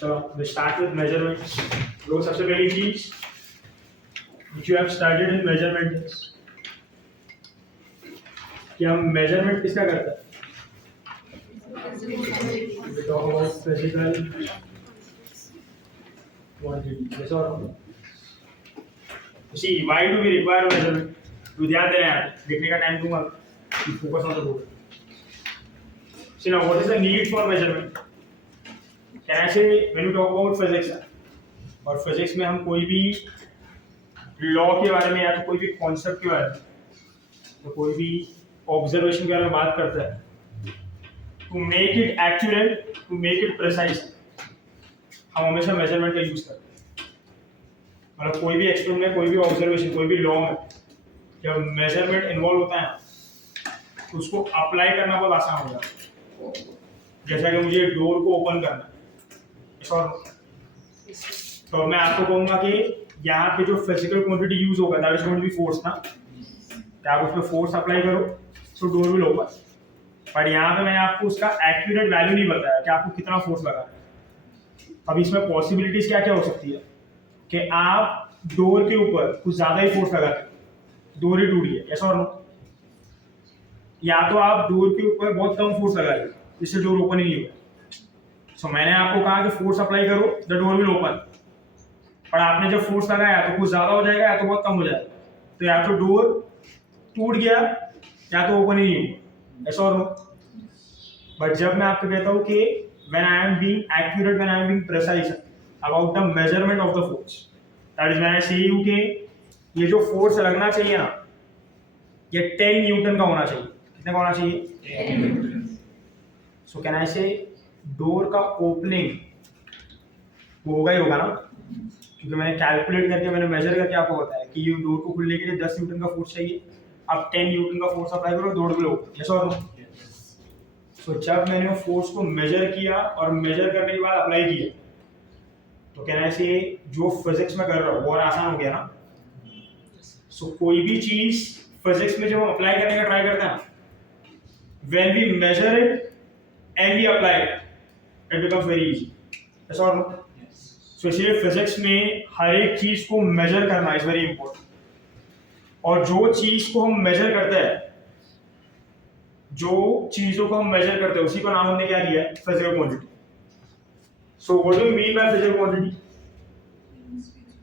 चलो we start with measurement. लोग सबसे पहली चीज which you have studied in measurement is कि हम measurement किसका करते हैं? We talk about physical quantity. Yes or no? See, why do we require measurement? तो ध्यान देना यार, देखने का टाइम दूंगा. Focus on the board. See now, what is the need for measurement? Can I say when you talk about physics और physics में हम कोई भी law के बारे में या तो कोई भी concept के बारे में तो कोई भी observation के बारे में बात करते हैं to make it accurate, to make it precise, हम हमेशा measurement का use करते हैं. मतलब कोई भी experiment में कोई भी observation कोई भी law में जब measurement involve होता है तो उसको apply करना बहुत आसान हो जाता है. जैसा कि मुझे डोर को ओपन करना है तो मैं आपको कहूंगा कि यहाँ पे जो फिजिकल क्वांटिटी यूज होगा that is going to be force ना, क्या आप उसमें फोर्स अप्लाई करो सो डोर विल ओपन. पर यहाँ पे मैंने आपको उसका एक्यूरेट वैल्यू नहीं बताया कि आपको कितना फोर्स लगा है. अब इसमें पॉसिबिलिटीज क्या क्या हो सकती है कि आप डोर के ऊपर कुछ ज्यादा ही फोर्स लगा डोर ही टूट गया, ऐसा और नो. या तो आप डोर के ऊपर बहुत कम फोर्स लगाइए जिससे डोर ओपन ही नहीं हुआ. सो मैंने आपको कहा कि फोर्स अप्लाई करो द डोर विल ओपन, पर आपने जब फोर्स लगाया तो कुछ ज्यादा हो जाएगा या तो बहुत कम हो जाएगा, तो या तो डोर टूट गया या तो ओपन ही नहीं हुआ, ऐसा और नो. बट जब मैं आपको कहता हूँ कि when I am being accurate, when I am being precise about the measurement of the force, that is when I से यू कि ये जो फोर्स लगना चाहिए ना ये 10 न्यूटन का होना चाहिए. कितने का होना चाहिए? 10 न्यूटन. सो कैन आई से डोर का ओपनिंग होगा ही होगा ना, क्योंकि मैंने कैलकुलेट करके मैंने मेजर करके आपको बताया कि ये डोर को खुलने के लिए 10 न्यूटन का फोर्स चाहिए. अब 10 न्यूटन का फोर्स अप्लाई करो डोर को ओपन. यस और नो? सो जब मैंने फोर्स को मेजर किया और मेजर करने के बाद अप्लाई किया तो कैन आई से जो फिजिक्स में कर रहा हूँ बहुत आसान हो गया ना. सो कोई भी चीज फिजिक्स में जब हम अप्लाई करने का ट्राई करते हैं when we measure it and we apply it it becomes very easy. Yes or no? Yes. So इसलिए फिजिक्स में हर एक चीज को मेजर करना इज वेरी इंपॉर्टेंट. और जो चीज को हम मेजर करते हैं, जो चीजों को हम मेजर करते हैं उसी का नाम हमने क्या दिया है? Physical quantity. So what do you mean by physical quantity?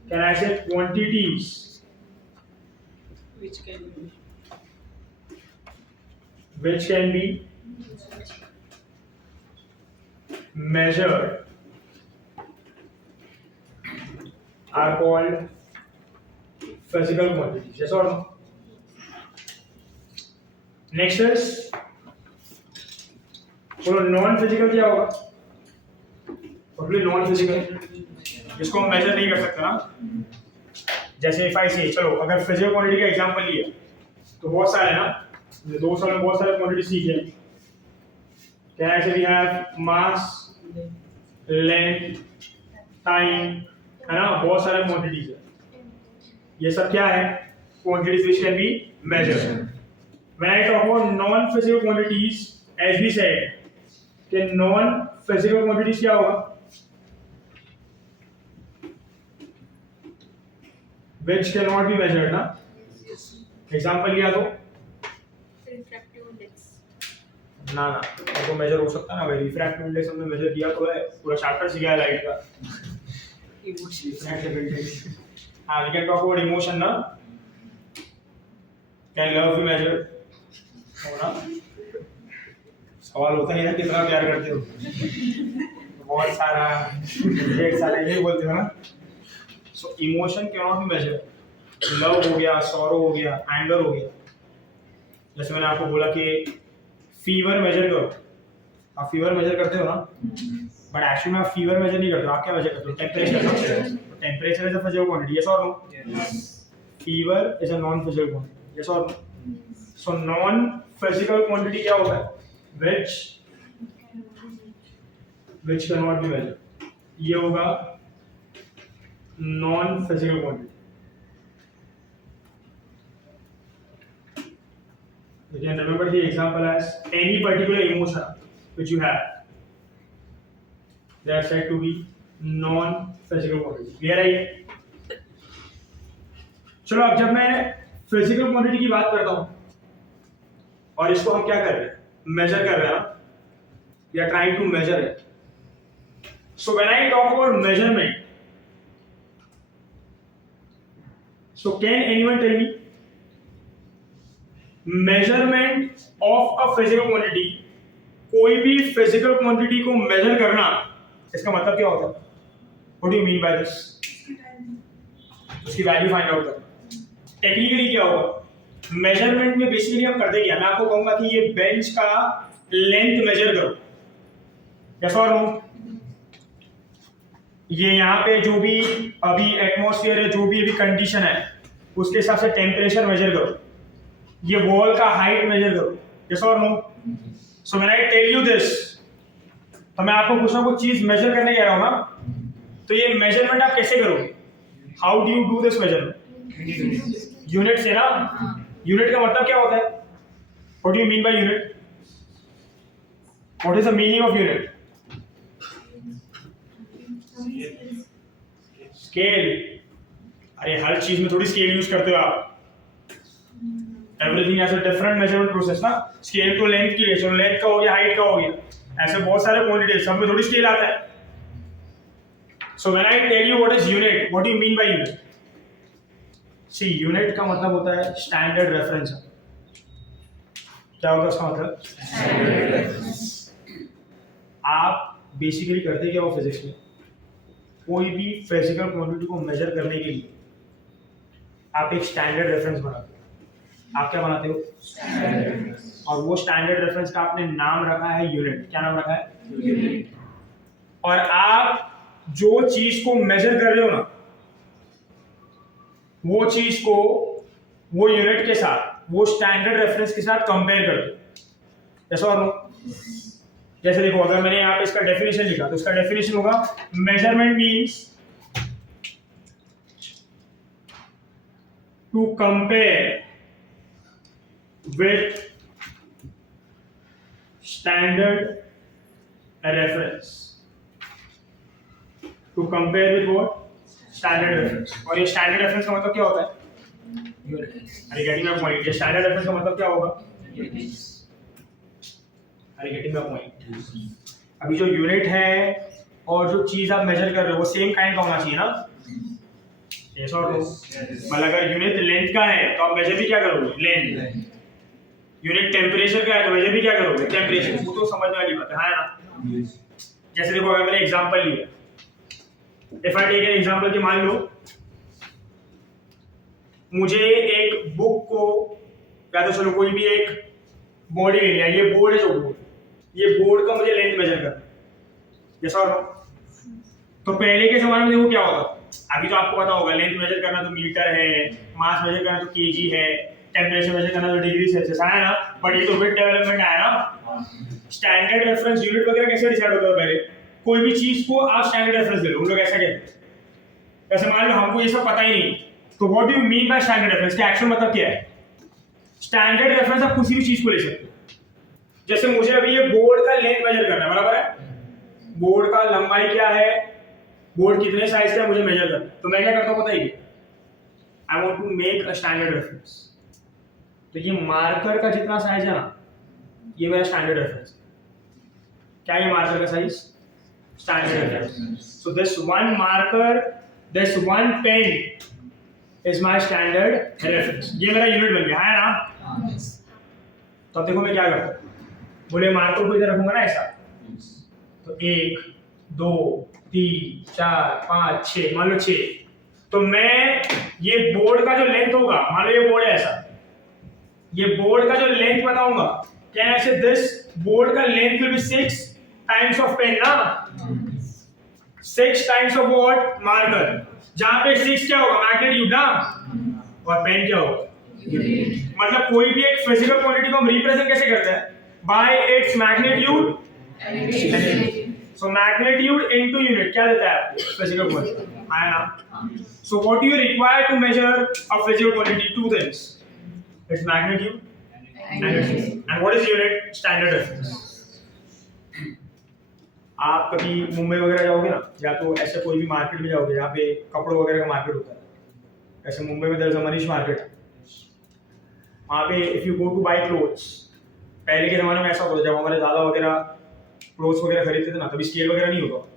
Can I से quantities which can be measured are called physical quantities. Yes or no? Next is non physical क्या होगा? नॉन फिजिकल जिसको हम मेजर नहीं कर सकते ना. जैसे इफ आई से चलो अगर फिजिकल क्वांटिटी का एग्जांपल लिया तो बहुत सारे ना 2 साल में बहुत सारे क्वांटिटी सीखे. Can I say we have mass, length, time, है ना, बहुत सारे क्वांटिटीज है. ये सब क्या है? Quantities which can be measured. When I talk about non physical quantities as we said कि नॉन फिजिकल क्वांटिटीज क्या होगा? Which can not be measured ना. एग्जांपल लिया तो रिफ्रैक्टिव इंडेक्स ना वो मेजर हो सकता है ना भाई. रिफ्रैक्टिव इंडेक्स हमने मेजर किया तो है, पूरा चैप्टर सीखा है लाइट का. Refractive index. हाँ, we can talk about emotion ना. Can love be measured? हो ना. सवाल होता है ना कितना प्यार करते हो. बहुत सारा ढेर सारे यही बोलते हो ना. So emotion can not be measured. Love हो गया, सॉरो हो गया, एंगर हो गया. जैसे मैंने आपको बोला कि फीवर मेजर करो, आप फीवर मेजर करते हो ना, बट एक्चुअली में आप फीवर मेजर नहीं करते हो. आप क्या मेजर करते हो? Temperature. Temperature is a physical quantity. Yes और no? Fever is a non physical quantity. Yes और no? So non physical quantity क्या होता है? which can not be measured. ये होगा non physical quantity. You can remember the example as any particular emotion which you have. They are said to be non physical quantity. Clear है ये? चलो अब जब मैं फिजिकल क्वांटिटी की बात करता हूं और इसको हम क्या कर रहे हैं, मेजर कर रहे हैं, we are trying to measure it. So when I talk about measurement, so can anyone tell me measurement of a physical quantity, कोई भी फिजिकल क्वांटिटी को मेजर करना, इसका मतलब क्या होता है? What do you mean by this? उसकी वैल्यू फाइंड आउट करना। टेक्निकली क्या होगा? मेजरमेंट में बेसिकली हम करते क्या, मैं आपको कहूंगा कि ये बेंच का लेंथ मेजर करो, यस और नो? ये यहाँ पे जो भी अभी एटमॉस्फेयर है, जो भी अभी कंडीशन है, उसके हिसाब से टेम्परेचर मेजर करो, ये वॉल का हाइट मेजर करो, यस और no? So when I tell you this, तो मैं आपको कुछ ना कुछ चीज मेजर करने कह रहा हूं ना, तो ये मेजरमेंट आप कैसे करोगे? How do you do this measurement? Unit से ना। यूनिट का मतलब क्या होता है? What do you mean by unit? What is the meaning of unit? Scale. अरे हर चीज में थोड़ी स्केल यूज करते हो आप, everything has a different measurement process ना। स्केल तो लेंथ की रेशियो, लेंथ का हो गया, हाइट का हो गया, ऐसे बहुत सारे क्वांटिटी, सब में थोड़ी स्केल आता है। So when I tell you what is unit, what do you mean by unit? See, unit का मतलब होता है स्टैंडर्ड रेफरेंस। क्या होता है उसका मतलब? Standard reference. आप बेसिकली करते क्या हो फिजिक्स में? कोई भी फिजिकल क्वांटिटी को मेजर करने के लिए आप एक स्टैंडर्ड रेफरेंस बनाते हो। आप क्या बनाते हो? Standard reference. और वो स्टैंडर्ड रेफरेंस का आपने नाम रखा है यूनिट। क्या नाम रखा है? यूनिट। और आप जो चीज को मेजर कर रहे हो ना, वो चीज को वो यूनिट के साथ, वो स्टैंडर्ड रेफरेंस के साथ कंपेयर कर दो, ऐसा और नो? जैसे देखो, अगर मैंने यहाँ पे इसका डेफिनेशन लिखा तो इसका डेफिनेशन होगा measurement means to compare with standard reference. To compare with what? Standard reference. और ये स्टैंडर्ड रेफरेंस का मतलब क्या होता है? यूनिट। अरे गेटिंग माय पॉइंट? ये स्टैंडर्ड रेफरेंस का मतलब क्या होगा? यूनिट। अरे गेटिंग माय पॉइंट? अभी जो यूनिट है और जो चीज आप मेजर कर रहे हो वो सेम काइंड का होना चाहिए ना? यस और नो? मतलब अगर यूनिट लेंथ का है तो आप मेजर भी क्या करोगे? लेंथ। यूनिट टेम्परेचर का है तो मेजर भी क्या करोगे? टेम्परेचर। वो तो समझने वाली बात है, हाँ ना? जैसे देखो, अगर मैंने एग्जांपल लिया, if I take an example कि मान लो मुझे एक बुक को, या तो चलो कोई भी एक बॉडी ले लिया, ये बोर्ड है, जो बोर्ड, ये बोर्ड का मुझे लेंथ मेजर करना है, यस और नो? तो पहले के जमाने में देखो क्या होता, अभी तो आपको पता होगा लेंथ मेजर करना तो मीटर है, मास मेजर करना तो केजी है, टेम्परेचर मेजर करना तो डिग्री सेल्सियस है ना। बट ये तो विद डेवलपमेंट आया ना। स्टैंडर्ड रेफरेंस यूनिट वगैरह कैसे डिसाइड होता है? पहले कोई भी चीज को आप स्टैंडर्ड रेफरेंस ले लो, उन लोग ऐसा कहते हैं। वैसे मान लो हमको ये सब पता ही नहीं, तो what do you mean by standard reference? का एक्चुअल मतलब क्या है? स्टैंडर्ड रेफरेंस आप किसी भी चीज को ले सकते हो। जैसे मुझे अभी ये बोर्ड का लेंथ मेजर करना है, बराबर है? बोर्ड का लंबाई क्या है, बोर्ड कितने साइज का है, मुझे मेजर करना है, तो मैं क्या करता हूँ बताइए? I want to make a standard reference. तो ये मार्कर का जितना साइज है ना, ये मेरा स्टैंडर्ड रेफरेंस। क्या ये मार्कर का size? Standard reference. So this one marker, this one pen is my standard reference. ये मेरा यूनिट बन गया है ना? तो अब देखो मैं क्या करता हूँ, बोले मार्कर को इधर रखूंगा ना ऐसा, तो 1 2 3 4 5 6, मान लो 6। तो मैं ये बोर्ड का जो लेंथ होगा, मान लो ये बोर्ड है ऐसा, ये बोर्ड का जो लेंथ बताऊंगा, can I say this board का length will be 6 times of pen ना, 6 टाइम्स ऑफ व्हाट? मार्कर। जहां पे 6 क्या होगा? मैग्नीट्यूड ना, और पेन क्या होगा? मतलब कोई भी एक फिजिकल क्वांटिटी को हम रिप्रेजेंट कैसे करते हैं? By its magnitude. So magnitude into unit क्या देता है फिजिकल क्वांटिटी, है ना? So what you require to measure a physical quantity? 2 things, its magnitude and what is unit? Standard reference. आप कभी मुंबई वगैरह जाओगे ना, या तो ऐसे कोई भी मार्केट में जाओगे जहाँ पे कपड़ों वगैरह का मार्केट होता है, ऐसे मुंबई में दर मनीष मार्केट, वहाँ पे if you go two by clothes, पहले के ज़माने में ऐसा होता था जब हमारे दादा वगैरह क्लोथ्स वगैरह खरीदते थे ना, तभी स्केल वगैरह नहीं होता,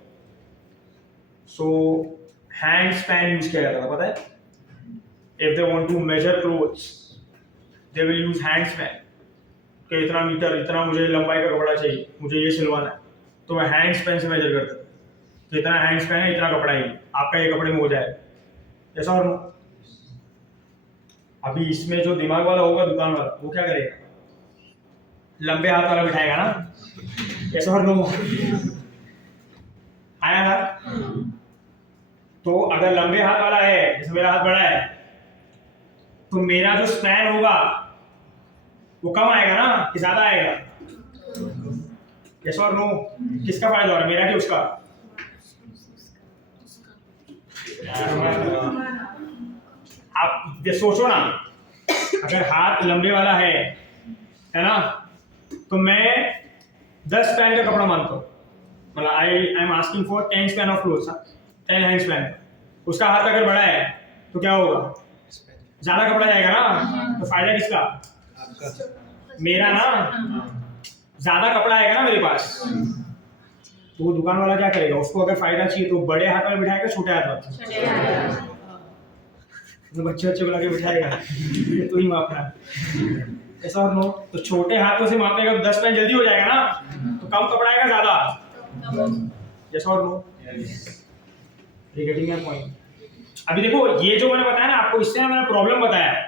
सो हैंड स्पैन यूज किया जाता था, पता है? If they want to measure clothes they will use hand span, कि इतना मीटर, इतना मुझे लंबाई का कपड़ा चाहिए, मुझे ये सिलवाना है, तो मैं हैंड स्पैन से मेजर करता था कि इतना हैंड स्पैन है, इतना कपड़ा ही आपका ये कपड़े में हो जाए, ऐसा और नो? अभी इसमें जो दिमाग वाला होगा दुकान वाला, वो क्या करेगा? लंबे हाथ वाला बिठाएगा ना, ऐसा और नो? आया ना? तो अगर लंबे हाथ वाला है, जैसे मेरा हाथ बड़ा है, तो मेरा जो स्पैन होगा वो कम आएगा ना कि ज्यादा आएगा? यस और नो? किसका फायदा हो रहा है, मेरा कि उसका? आप ये सोचो ना, अगर हाथ लंबे वाला है ना, तो मैं 10 स्पैन का कपड़ा मानता हूँ, मतलब I am asking for 10 span of clothes, 10 hand span. उसका हाथ अगर बड़ा है तो क्या होगा? ज्यादा कपड़ा जाएगा ना, तो फायदा किसका? मेरा ना, ज्यादा कपड़ा आएगा ना मेरे पास, तो वो दुकान वाला क्या करेगा? उसको अगर फायदा चाहिए तो बड़े हाथ में बिठाएगा, छोटे हाथ में? तो बच्चे को लगे बिठाएगा तो ही मापना, ऐसा और नो? तो छोटे हाथों से मापेगा तो 10 पेन जल्दी हो जाएगा ना, तो कम कपड़ा आएगा ज्यादा, ऐसा और नो? Getting my point? अभी देखो ये जो मैंने बताया ना आपको, इससे मैंने प्रॉब्लम बताया।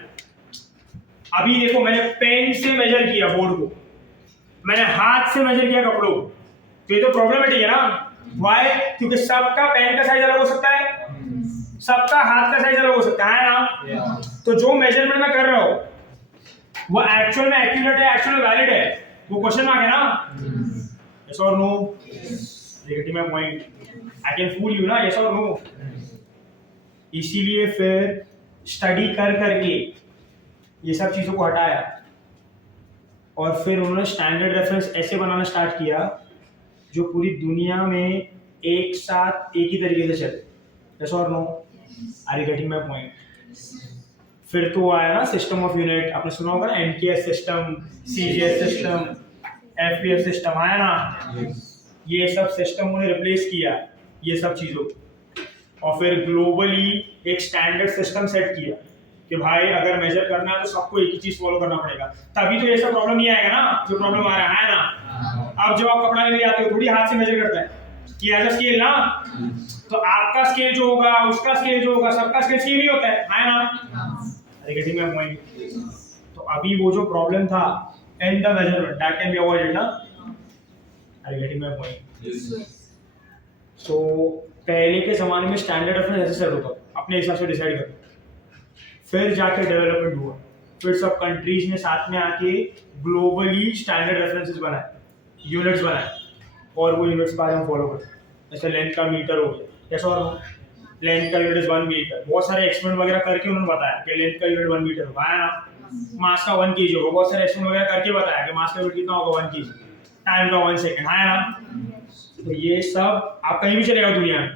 अभी देखो मैंने पेन से मेजर किया बोर्ड को, मैंने हाथ से मेजर किया कपड़ों को, तो ये तो प्रॉब्लमेटिक है ना? वाई? क्योंकि सबका पेन का साइज अलग हो सकता है, सबका हाथ का साइज अलग हो सकता है ना? तो जो मेजरमेंट मैं कर रहा हूं वो एक्चुअल में एक्यूरेट है, एक्चुअल में वैलिड है, वो क्वेश्चन मार्क है ना? यस और no? Getting my point? I can fool you ना, यस और नो? इसीलिए फिर स्टडी कर करके ये सब चीजों को हटाया, और फिर उन्होंने स्टैंडर्ड रेफरेंस ऐसे बनाना स्टार्ट किया जो पूरी दुनिया में एक साथ एक ही तरीके से चले। यस और no? Are you getting my point? फिर तो आया ना सिस्टम ऑफ यूनिट, आपने सुना होगा ना, MKS system, CGS system, FPS system, आया ना? ये सब सिस्टम उन्होंने रिप्लेस किया ये सब चीजों, और फिर ग्लोबली एक स्टैंडर्ड सिस्टम सेट किया कि भाई अगर मेजर करना है तो सबको एक ही चीज फॉलो करना पड़ेगा, तभी तो ये सब प्रॉब्लम नहीं आएगा ना जो प्रॉब्लम आ रहा है ना। अब जब आप कपड़ा लेने जाते हो थोड़ी हाथ से मेजर करता है कि एज अ स्केल ना, तो आपका स्केल जो होगा, उसका स्केल जो होगा, सबका स्केल सेम ही होता है ना? Getting my point? तो अभी वो जो प्रॉब्लम था in the measurement, that can be avoided ना? Are you getting my point? So पहले के जमाने में स्टैंडर्ड रेफरेंस ऐसे सेट होता, अपने हिसाब से डिसाइड करते, फिर जाकर डेवलपमेंट हुआ, फिर सब कंट्रीज ने साथ में आके ग्लोबली स्टैंडर्ड रेफरेंसेस बनाए, यूनिट्स बनाए, और वो यूनिट्स का हम फॉलो करते हैं। जैसे लेंथ का मीटर हो गया, जैसे और लेंथ का यूनिट इज 1 मीटर, बहुत सारे एक्सपेरिमेंट वगैरह करके उन्होंने बताया कि लेंथ का यूनिट 1 मीटर होगा, है ना? मास का 1 kg होगा, बहुत सारे एक्सपेरिमेंट वगैरह करके बताया कि मास का यूनिट कितना होगा, 1 kg, टाइम का 1 सेकंड, है ना? तो ये सब आप कहीं भी चलेगा दुनिया में,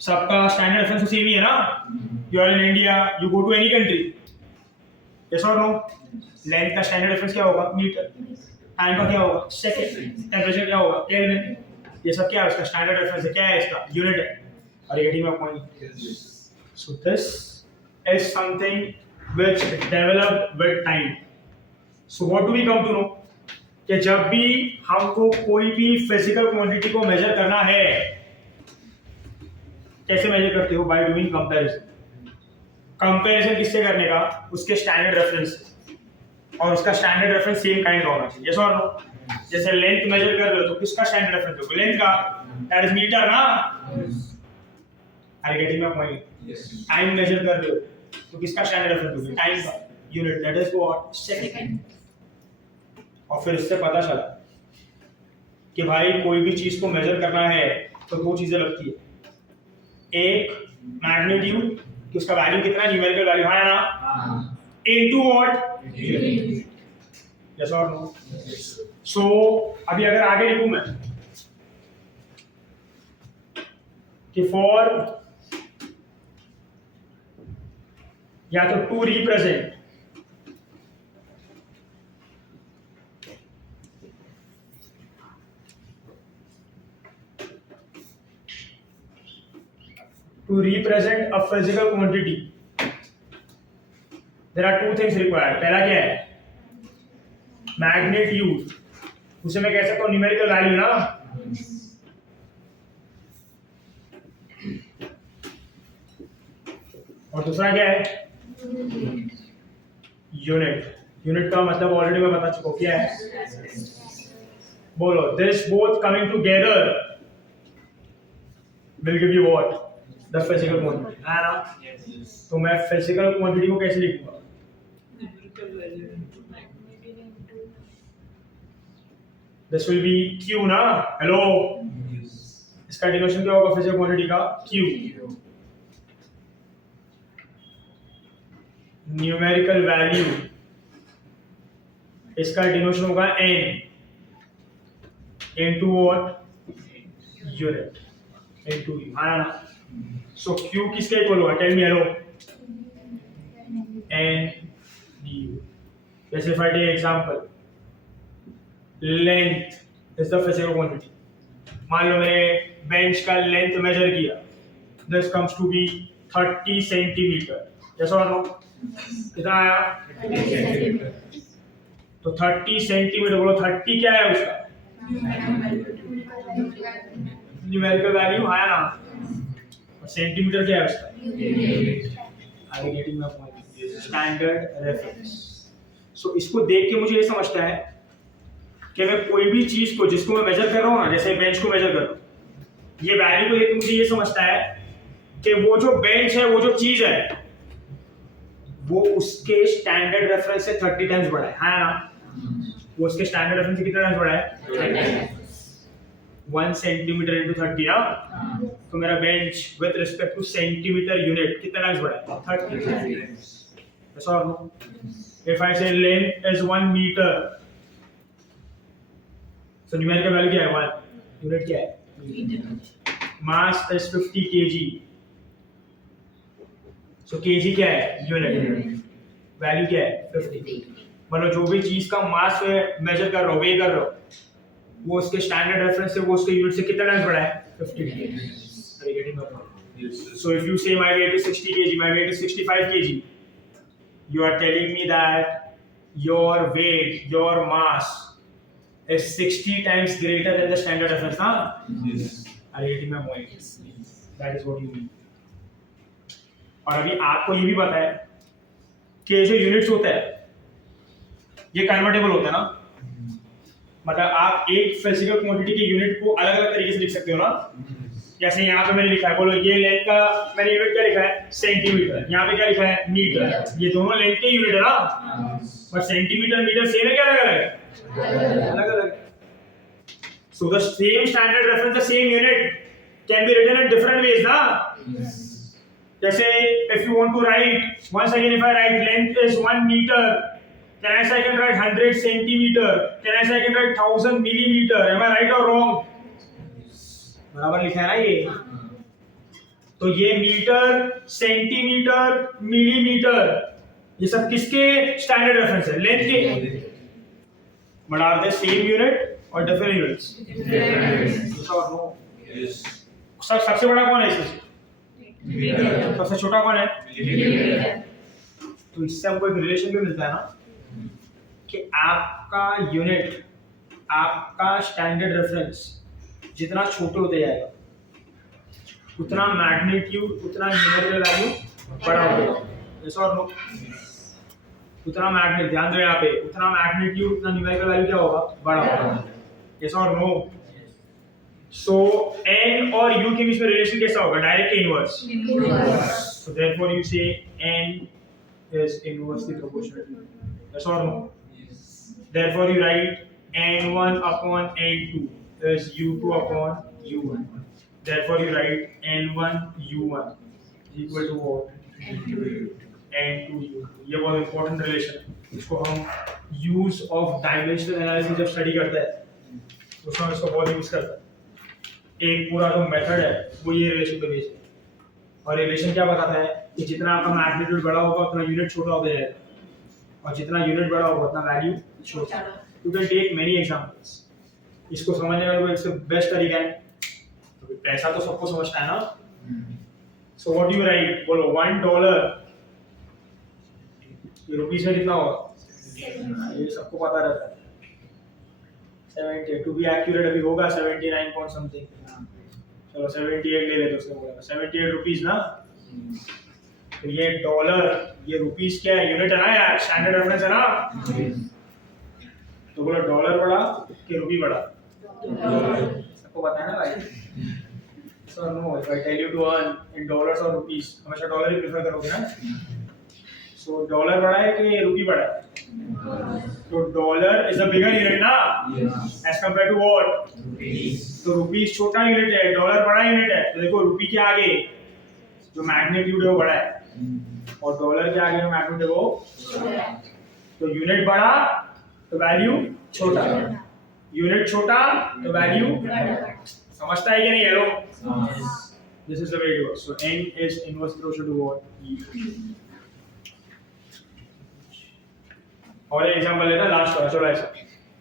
सबका स्टैंडर्ड रेफरेंस सेम ही है ना? You are in India, you go to any country, yes और नो? लेंथ का स्टैंडर्ड रेफरेंस क्या होगा? मीटर। टाइम का क्या होगा? सेकंड। टेंपरेचर क्या होगा? केल्विन। ये सब क्या है? उसका स्टैंडर्ड रेफरेंस है, क्या है इसका? यूनिट है। Are you getting my point? So this is something which developed with time. So what do we come to know? कि जब भी हमको कोई भी फिजिकल क्वांटिटी को मेजर करना है, कैसे मेजर करते हो? By doing comparison. कंपैरिजन किससे करने का? उसके स्टैंडर्ड रेफरेंस, और उसका स्टैंडर्ड रेफरेंस सेम काइंड का होना चाहिए, यस और नो? जैसे लेंथ मेजर कर रहे हो तो किसका स्टैंडर्ड रेफरेंस होगा? लेंथ का, दैट इज मीटर ना? Are you getting my point? Yes. Time measure कर रहे हो तो किसका स्टैंडर्ड रेफरेंस होगा? टाइम का, unit, that is what? Second. और फिर इससे पता चला कि भाई कोई भी चीज को मेजर करना है तो दो चीजें लगती है, एक मैग्नीट्यूड कि उसका वैल्यू कितना, न्यूमेरिकल वैल्यू है ना, इनटू व्हाट? यस और नो? सो अभी अगर आगे लिखूं मैं कि फॉर या तो to represent a physical quantity there are two things required. पहला क्या है? मैग्नीट्यूड, उसे मैं कह सकता हूँ न्यूमेरिकल वैल्यू ना, और दूसरा क्या है? यूनिट. यूनिट का मतलब ऑलरेडी मैं बता चुका हूँ क्या है. बोलो, this both coming together will give you what? The physical quantity, है ना? तो मैं फिजिकल क्वांटिटी को कैसे लिखूंगा? दिस विल बी Q ना. हेलो, इसका डिनोशन क्या होगा फिजिकल क्वांटिटी का? Q. न्यूमेरिकल वैल्यू, इसका डिनोशन होगा N into what? Unit into U, है ना? सो Q किसके इक्वल होगा? Tell me. Hello, N du. जैसे if I take example, length is the physical quantity. मान लो मैंने बेंच का लेंथ मेजर किया, this comes to be 30 centimetre. yes or no? कितना आया? 30 सेंटीमीटर. तो 30 सेंटीमीटर, बोलो 30 क्या है उसका? न्यूमेरिकल वैल्यू आया ना. और सेंटीमीटर क्या है उसका? आगे गेटिंग में पॉइंट. Standard reference. सो इसको देख के मुझे ये समझता है कि मैं कोई भी चीज को जिसको मैं मेजर कर रहा हूँ ना, जैसे बेंच को मेजर कर रहा हूँ, ये वैल्यू को देख के मुझे ये समझता है कि वो जो बेंच है, वो जो चीज है, वो उसके स्टैंडर्ड रेफरेंस से 30 टाइम्स बड़ा है ना? वो उसके स्टैंडर्ड रेफरेंस से कितना टाइम्स बड़ा है? 1 सेंटीमीटर इंटू 30 ना. तो मेरा bench with respect two centimetre unit कितना टाइम्स बड़ा है? 30. yes or no? if I say length is 1 meter, so numerical value क्या है? 1. यूनिट क्या है? mass is 50 kg, so kg क्या है? यूनिट. वैल्यू क्या है? 50. मतलब जो भी चीज का मास मेजर कर रहा हो, वे कर रहा हो, वो उसके स्टैंडर्ड रेफरेंस से, वो उसके यूनिट से कितना टाइम्स बड़ा है? 50. Are you getting my point? Yes. So if you say my weight is 60 kg, my weight is 65 kg, you are telling me that your weight, your mass is 60 times greater than the standard reference, na? Yes. Are you getting my point? Yes. That is what you mean. और अभी आपको ये भी पता है कि जो units होता है ये कन्वर्टेबल होता है ना. मतलब आप एक फिजिकल क्वांटिटी की यूनिट को अलग अलग तरीके से लिख सकते हो ना. जैसे यहाँ पे मैंने लिखा है, बोलो ये लेंथ का मैंने यूनिट क्या लिखा है? सेंटीमीटर. यहाँ पे क्या लिखा है? मीटर. ये दोनों लेंथ के यूनिट है ना, पर सेंटीमीटर मीटर सेम है क्या? अलग अलग? अलग अलग. So the same standard reference, the same unit can be written in different ways ना. जैसे if you want to write, once again if I write length is 1 meter, can I say I can write 100 centimeter? Can I say I can write 1000 millimeter? Am I right or wrong? बराबर लिखा है ना ये. तो ये metre, centimetre, millimetre, ये सब किसके स्टैंडर्ड रेफरेंस है? लेंथ के. But are they same unit और डिफरेंट यूनिट्स? सबसे बड़ा कौन है इसमें? सबसे छोटा कौन है? तो इससे हमको एक रिलेशन भी मिलता है ना कि आपका यूनिट, आपका स्टैंडर्ड रेफरेंस जितना छोटे होते जाएगा, उतना मैग्नीट्यूड, उतना न्यूमेरिकल वैल्यू बड़ा होगा. यस और नो? उतना मैग्नीट्यूड, ध्यान दो यहाँ पे, उतना मैग्नीट्यूड, उतना न्यूमेरिकल वैल्यू क्या होगा? बड़ा होगा. यस और नो? सो n और u के बीच में रिलेशन कैसा होगा? Direct inverse. So therefore you से n is inversely proportional. Yes or no? Therefore you write n1 upon n2 is u2 upon u1. Therefore you write n1 u1 is equal to what? n2 u2. ये बहुत important relation है. इसको हम use of dimensional analysis जब study करते हैं उसमें इसको बहुत यूज करते हैं. एक पूरा जो मेथड है वो ये रिलेशन पे बेस्ड है। और रिलेशन क्या बताता है कि जितना आपका मैग्नीट्यूड बड़ा होगा उतना यूनिट छोटा होता जाएगा, और जितना यूनिट बड़ा होगा उतना वैल्यू छोटा। You can take many examples. इसको समझने का कोई बेस्ट तरीका है, तो पैसा तो सबको समझता है ना। सो व्हाट यू राइट, बोलो $1 ये रुपीस में कितना होगा, ये सबको पता रहता है। 70 टू बी एक्यूरेट अभी होगा 79 पॉइंट समथिंग, चलो 78 ले लेते उसने बोला 78 रुपीस ना। तो ये डॉलर, ये रुपीस क्या है, यूनिट है ना यार, स्टैंडर्ड रेफरेंस है ना। तो बोलो डॉलर बड़ा कि रुपी बड़ा, सबको पता है ना भाई। So no, if I tell you to earn in dollars और रुपीस, हमेशा डॉलर ही प्रेफर करोगे ना। सो डॉलर बड़ा है कि रुपी बड़ा है, तो dollar is a bigger unit ना एज कंपेयर टू व्हाट, तो रुपीस छोटा यूनिट है, डॉलर बड़ा यूनिट है। तो देखो रुपी के आगे जो मैग्नीट्यूड है वो बड़ा है, और डॉलर के आगे जो मैग्नीट्यूड है वो छोटा है। तो यूनिट बड़ा तो वैल्यू छोटा, यूनिट छोटा तो वैल्यू समझता है कि नहीं hello. This is the way it works. So n is inverse proportional to what E। और एग्जांपल लेना लास्ट वाला, चलो ऐसा,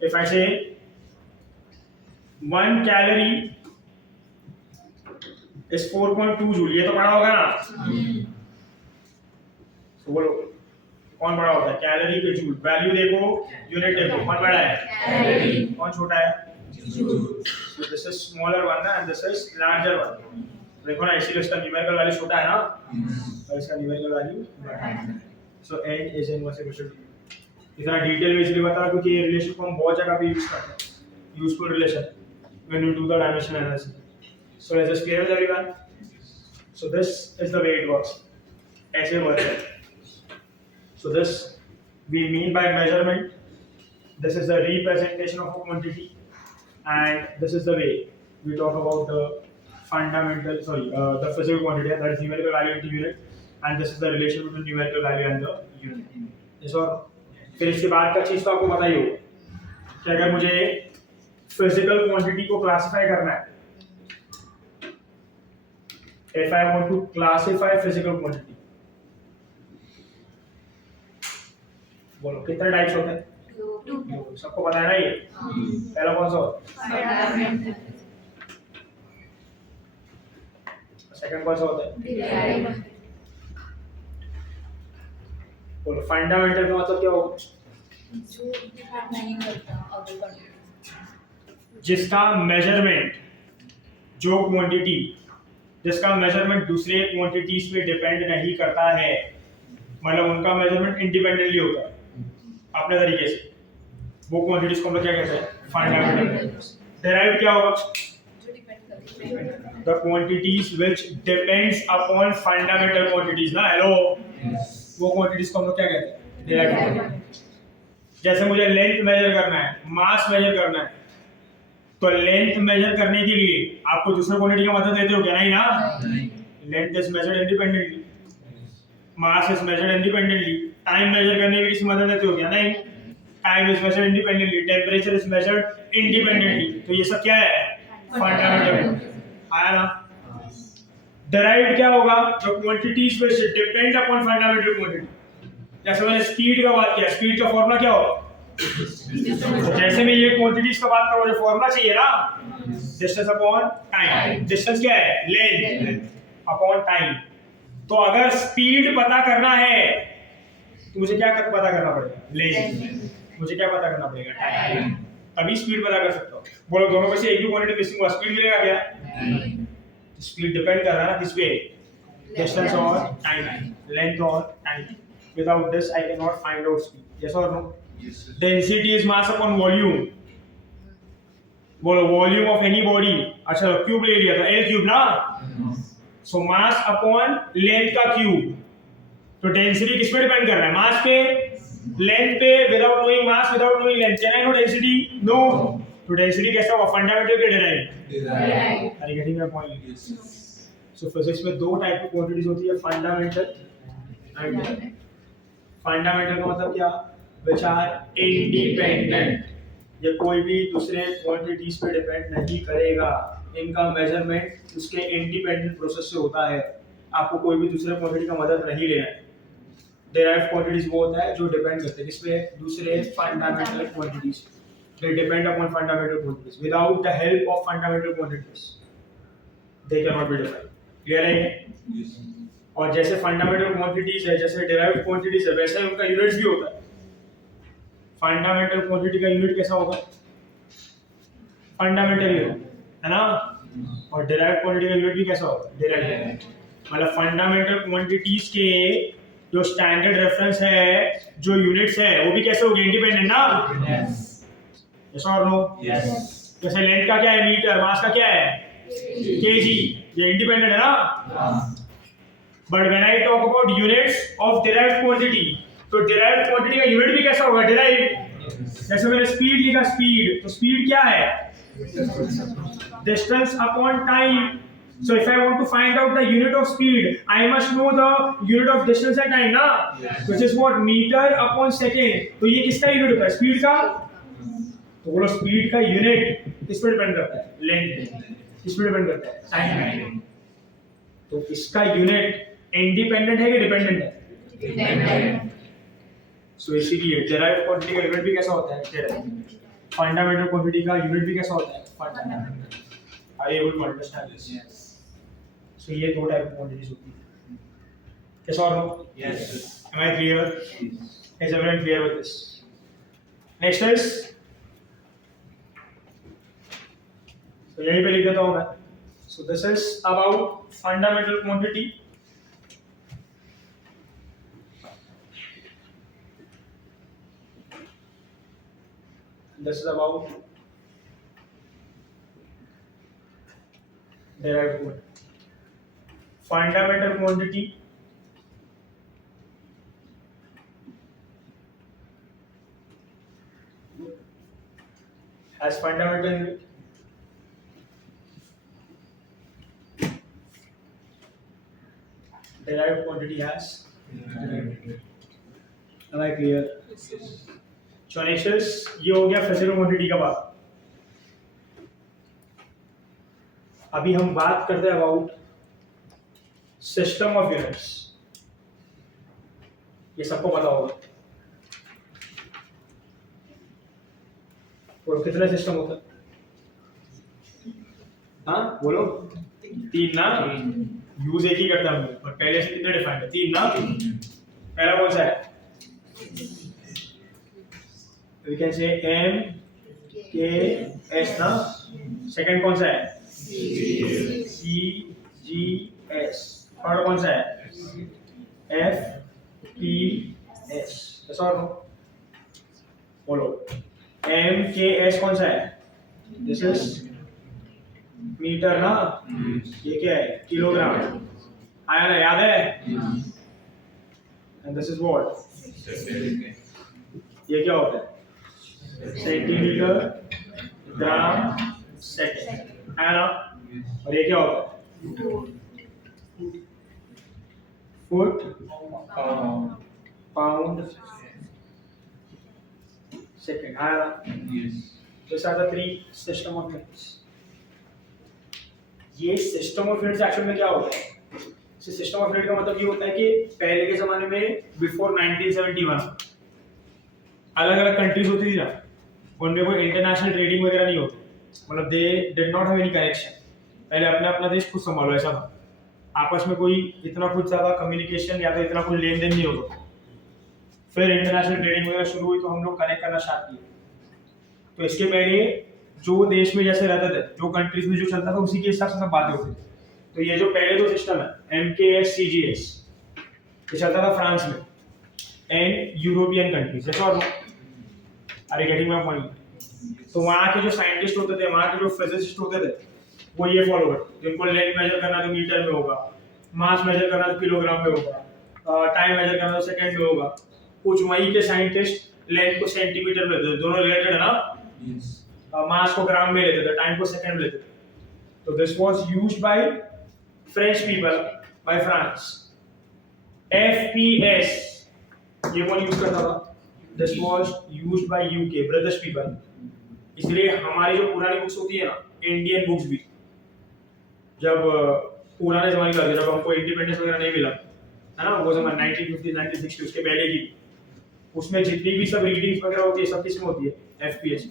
इफ आई से 1 कैलोरी इज 4.2 जूल, ये तो बड़ा होगा ना। तो बोलो कौन बड़ा होता है, कैलोरी पे जूल। वैल्यू देखो, यूनिट देखो, कौन बड़ा है कैलोरी, कौन छोटा है joule. So this is smaller one ना, and this is larger one. देखो ना, इसीलिए इसका न्यूमेरिकल वैल्यू छोटा है ना, और इसका न्यूमेरिकल वैल्यू बड़ा है। So n is inverse equal to. इतना डिटेल में इसलिए बता क्योंकि ये रिलेशन को हम बहुत जगह पे यूज करते हैं, useful relation when you do the dimension analysis. So let's just clear everyone. So this is the way it works, ऐसे वर्क है। So this we mean by measurement, this is the representation of a quantity, and this is the way we talk about the fundamental the physical quantity, that is numerical value into unit, and this is the relation between numerical value and the unit. इस और फिर इसके बाद का चीज तो आपको पता ही होगा कि अगर मुझे फिजिकल क्वांटिटी को क्लासिफाई करना है, if I want to classify physical quantity, बोलो कितने टाइप्स होते हैं, दो। सबको पता है ना ये। पहला कौन सा होता है, सेकंड कौन सा होता है, बोलो फंडामेंटल का मतलब क्या होगा, जो डिपेंड नहीं करता अदर क्वांटिटी, जिसका मेजरमेंट, जो क्वांटिटी जिसका मेजरमेंट दूसरे क्वांटिटीज पे डिपेंड नहीं करता है, मतलब उनका मेजरमेंट इंडिपेंडेंटली होता है अपने तरीके से, वो क्वांटिटीज को हम लोग क्या कहते हैं, फंडामेंटल। डेराइव्ड क्या होगा, जो डिपेंड करती है, the quantities which depends upon fundamental quantities ना, हेलो, वो क्वांटिटीज को हम लोग क्या कहते हैं, डेराइव्ड। जैसे मुझे लेंथ मेजर करना है, मास मेजर करना है, तो लेंथ मेजर करने के लिए आपको दूसरे क्वांटिटी का मदद लेते हो क्या, नहीं ना। Length is measured independently, mass is measured independently. Time measure करने के लिए किसी मदद लेते हो क्या, नहीं। Time is measured independently, temperature is measured independently. तो ये सब क्या है, फंडामेंटल आया ना। डेराइव्ड क्या होगा, जो क्वांटिटीज पे डिपेंड अपॉन फंडामेंटल क्वांटिटी। जैसे मैंने स्पीड का बात किया, स्पीड का फॉर्मूला क्या होगा, जैसे मैं ये क्वांटिटीज का बात करूं, जो फॉर्मूला चाहिए ना, डिस्टेंस अपॉन टाइम। डिस्टेंस क्या है, लेंथ अपॉन टाइम। तो अगर स्पीड पता करना है तो मुझे क्या पता करना पड़ेगा, लेंथ। मुझे क्या पता करना पड़ेगा, टाइम, तभी स्पीड पता कर सकता हूं। बोलो दोनों में से एक भी क्वांटिटी मिसिंग हुआ, स्पीड मिलेगा क्या, स्पीड डिपेंड कर रहा है ना किस पे, डिस्टेंस और टाइम, लेंथ और time. Without this I cannot find out speed. Yes or no? Yes, sir. Density is mass upon volume. बोलो वॉल्यूम ऑफ एनी बॉडी, अच्छा क्यूब ले लिया था, L क्यूब ना, सो मास अपॉन लेंथ का cube. तो density किस पे डिपेंड कर रहा है, मास पे, लेंथ पे। Without knowing mass, without knowing length, can I know density, no. तो डेंसिटी कैसा होगा, फंडामेंटल के derived. Are you getting my point. So physics में दो टाइप की क्वांटिटीज होती है, फंडामेंटल एंड फंडामेंटल का मतलब क्या, विच आर इंडिपेंडेंट, ये कोई भी दूसरे क्वांटिटीज पे डिपेंड नहीं करेगा। इनका मेजरमेंट उसके इंडिपेंडेंट प्रोसेस से होता है, आपको कोई भी दूसरे क्वांटिटी का मदद नहीं लेना है। डेराइव्ड क्वांटिटीज वो होता है जो डिपेंड करते हैं किस पे, दूसरे fundamental quantities. They depend upon fundamental quantities, without the help of fundamental quantities they can not be defined. Clear है? और जैसे फंडामेंटल क्वांटिटीज है, जैसे डेराइव्ड क्वांटिटीज है, वैसे ही उनका यूनिट्स भी होता है। फंडामेंटल क्वांटिटी का यूनिट कैसा होगा? फंडामेंटल यूनिट, है ना? और डेराइव्ड क्वांटिटी का यूनिट भी कैसा होगा? डेराइव्ड। मतलब फंडामेंटल क्वांटिटीज के जो स्टैंडर्ड रेफरेंस है, जो यूनिट्स है, वो भी कैसे होंगे? इंडिपेंडेंट ना? यस और नो? यस। जैसे लेंथ का क्या है? मीटर। मास का क्या है? केजी। ये इंडिपेंडेंट है ना? But when I talk about units of derived quantity, तो डिराइव्ड क्वांटिटी का यूनिट भी कैसा होगा? डिराइव्ड। जैसे मैंने स्पीड लिखा, स्पीड, तो स्पीड क्या है? Distance upon time. So if I want to find out the unit of speed, I must know the unit of distance and time, ना? Which is what? Meter upon second. तो ये किसका unit होता है? Speed का। तो बोलो speed का यूनिट किस पर डिपेंड करता है? लेंथ। किस पर डिपेंड करता है? टाइम। तो इसका यूनिट इंडिपेंडेंट है कि डिपेंडेंट है? सो इसीलिए डेराइव्ड क्वांटिटी का यूनिट भी कैसा होता है? डेराइव्ड। फंडामेंटल क्वांटिटी का यूनिट भी कैसा होता है? Fundamental. Are you able to understand this? Yes. So ये दो टाइप की क्वांटिटीज होती है। Yes or no? Yes. Am I clear? Is everyone clear with this? Next is, so यहीं पे लिख देता हूँ मैं। So this is about fundamental quantity. This is about derived quantity. Fundamental quantity has fundamental unit. Derived quantity has. Am I clear? So next is, ये हो गया physical quantity का बात। अभी हम बात करते हैं अबाउट सिस्टम ऑफ यूनिट्स। ये सबको पता होगा। और कितने सिस्टम होता है? हाँ बोलो। 3 ना? यूज एक ही करता है हम लोग, पर पहले से कितने डिफाइंड है? 3 ना? पहला कौन सा है? We can say M, K, S ना? सेकंड कौन सा है? C, G, S। थर्ड कौन सा है? F, P, S। ऐसा और बोलो। M, K, S कौन सा है? This is मीटर ना? ये क्या है? किलोग्राम। आया ना? याद है? And this is what? ये क्या होता है? सेंटीमीटर, ग्राम, सेकंड, है ना? और ये क्या होता है? फुट, पाउंड, सेकंड, है ना? These are the 3 system of units. ये सिस्टम ऑफ यूनिट्स एक्चुअल में क्या होता है? सिस्टम ऑफ यूनिट का मतलब ये होता है कि पहले के जमाने में बिफोर 1971 अलग अलग कंट्रीज होती थी ना, उनमें कोई इंटरनेशनल ट्रेडिंग वगैरह नहीं होती, मतलब they did not have any connection. पहले अपना अपना देश खुद संभालो, ऐसा था। आपस में कोई इतना कुछ ज्यादा कम्युनिकेशन या तो इतना कुछ लेन देन नहीं होता। फिर इंटरनेशनल ट्रेडिंग वगैरह शुरू हुई तो हम लोग कनेक्ट करना स्टार्ट किए। तो इसके पहले जो देश में जैसे रहते थे, जो कंट्रीज में जो चलता था, उसी के हिसाब से सब बातें होती थी। तो ये जो पहले दो सिस्टम है MKS, CGS, ये चलता था फ्रांस में एंड यूरोपियन कंट्रीज, जैसा और अरे गेटिंग माय पॉइंट। तो वहाँ के जो साइंटिस्ट होते थे, वहाँ के जो फिजिसिस्ट होते थे, वो ये फॉलो करते। जिनको लेंथ मेजर करना तो मीटर में होगा, मास मेजर करना तो किलोग्राम में होगा, टाइम मेजर करना तो सेकंड में होगा। कुछ वहीं के साइंटिस्ट लेंथ को सेंटीमीटर में लेते थे, दोनों रिलेटेड है ना। मास को ग्राम में लेते थे, टाइम को सेकंड में लेते थे। तो this was used by French people, by France. FPS ये कौन यूज करता था? This was used by UK, British people। इसलिए हमारी जो पुरानी बुक्स होती है ना, इंडियन बुक्स भी, जब पुराने जमाने की बात है, जब हमको इंडिपेंडेंस वगैरह नहीं मिला है ना, वो जमाना 1950 1960 उसके पहले की, उसमें जितनी भी सब रीडिंग्स वगैरह होती है सब किस में होती है, एफपीएस,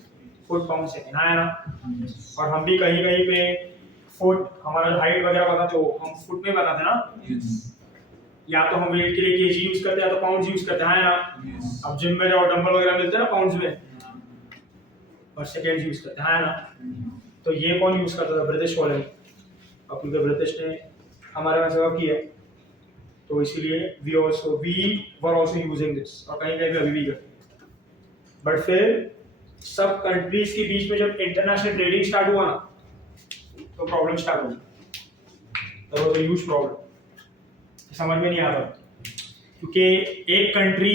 फुट पाउंड सेकंड, है ना। और हम भी कहीं कहीं पे फुट, हमारा हाइट वगैरह बताते हो हम फुट में बताते ना, या तो हम वेट के लिए केजी यूज करते हैं या तो पाउंड्स यूज करते हैं, है ना। अब जिम में जाओ डंबल वगैरह मिलते हैं ना पाउंड्स में, और सेकंड्स यूज करते हैं, है ना। तो ये कौन यूज करता था, ब्रिटिश कॉलोनी। अब क्योंकि ब्रिटिश ने हमारे यहाँ सेवा की है तो इसीलिए we were also using this, और कहीं कहीं पे अभी भी करते। बट फिर सब कंट्रीज के बीच में जब इंटरनेशनल ट्रेडिंग स्टार्ट हुआ ना, तो प्रॉब्लम स्टार्ट हुई, तो वो ह्यूज प्रॉब्लम, समझ में नहीं आ रहा, क्योंकि एक कंट्री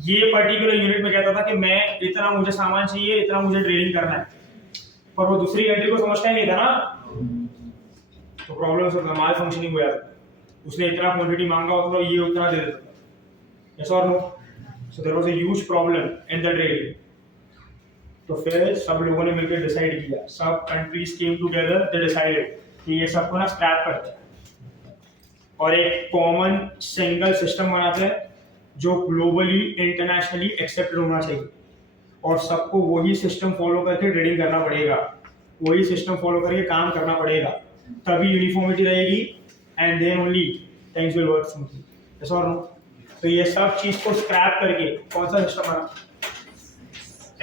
ये पर्टिकुलर यूनिट में कहता था कि मैं इतना मुझे सामान चाहिए, इतना मुझे ट्रेडिंग करना है, पर वो दूसरी कंट्री को समझता ही नहीं था ना, तो प्रॉब्लम से माल फंक्शनिंग हुआ था। उसने इतना क्वांटिटी मांगा होता तो ये उतना दे देता, यस और no. So there was a huge problem in the trading. तो फिर सब लोगों ने मिलकर डिसाइड किया, सब countries came together, they decided कि ये सबको ना स्क्रैप करते हैं और एक कॉमन सिंगल सिस्टम बनाते हैं जो ग्लोबली इंटरनेशनली एक्सेप्टेड होना चाहिए, और सबको वही सिस्टम फॉलो करके ट्रेडिंग करना पड़ेगा, वही सिस्टम फॉलो करके काम करना पड़ेगा, तभी यूनिफॉर्मिटी रहेगी, and then only things will work smoothly, yes और नो। तो ये सब चीज को स्क्रैप करके कौन सा सिस्टम बना,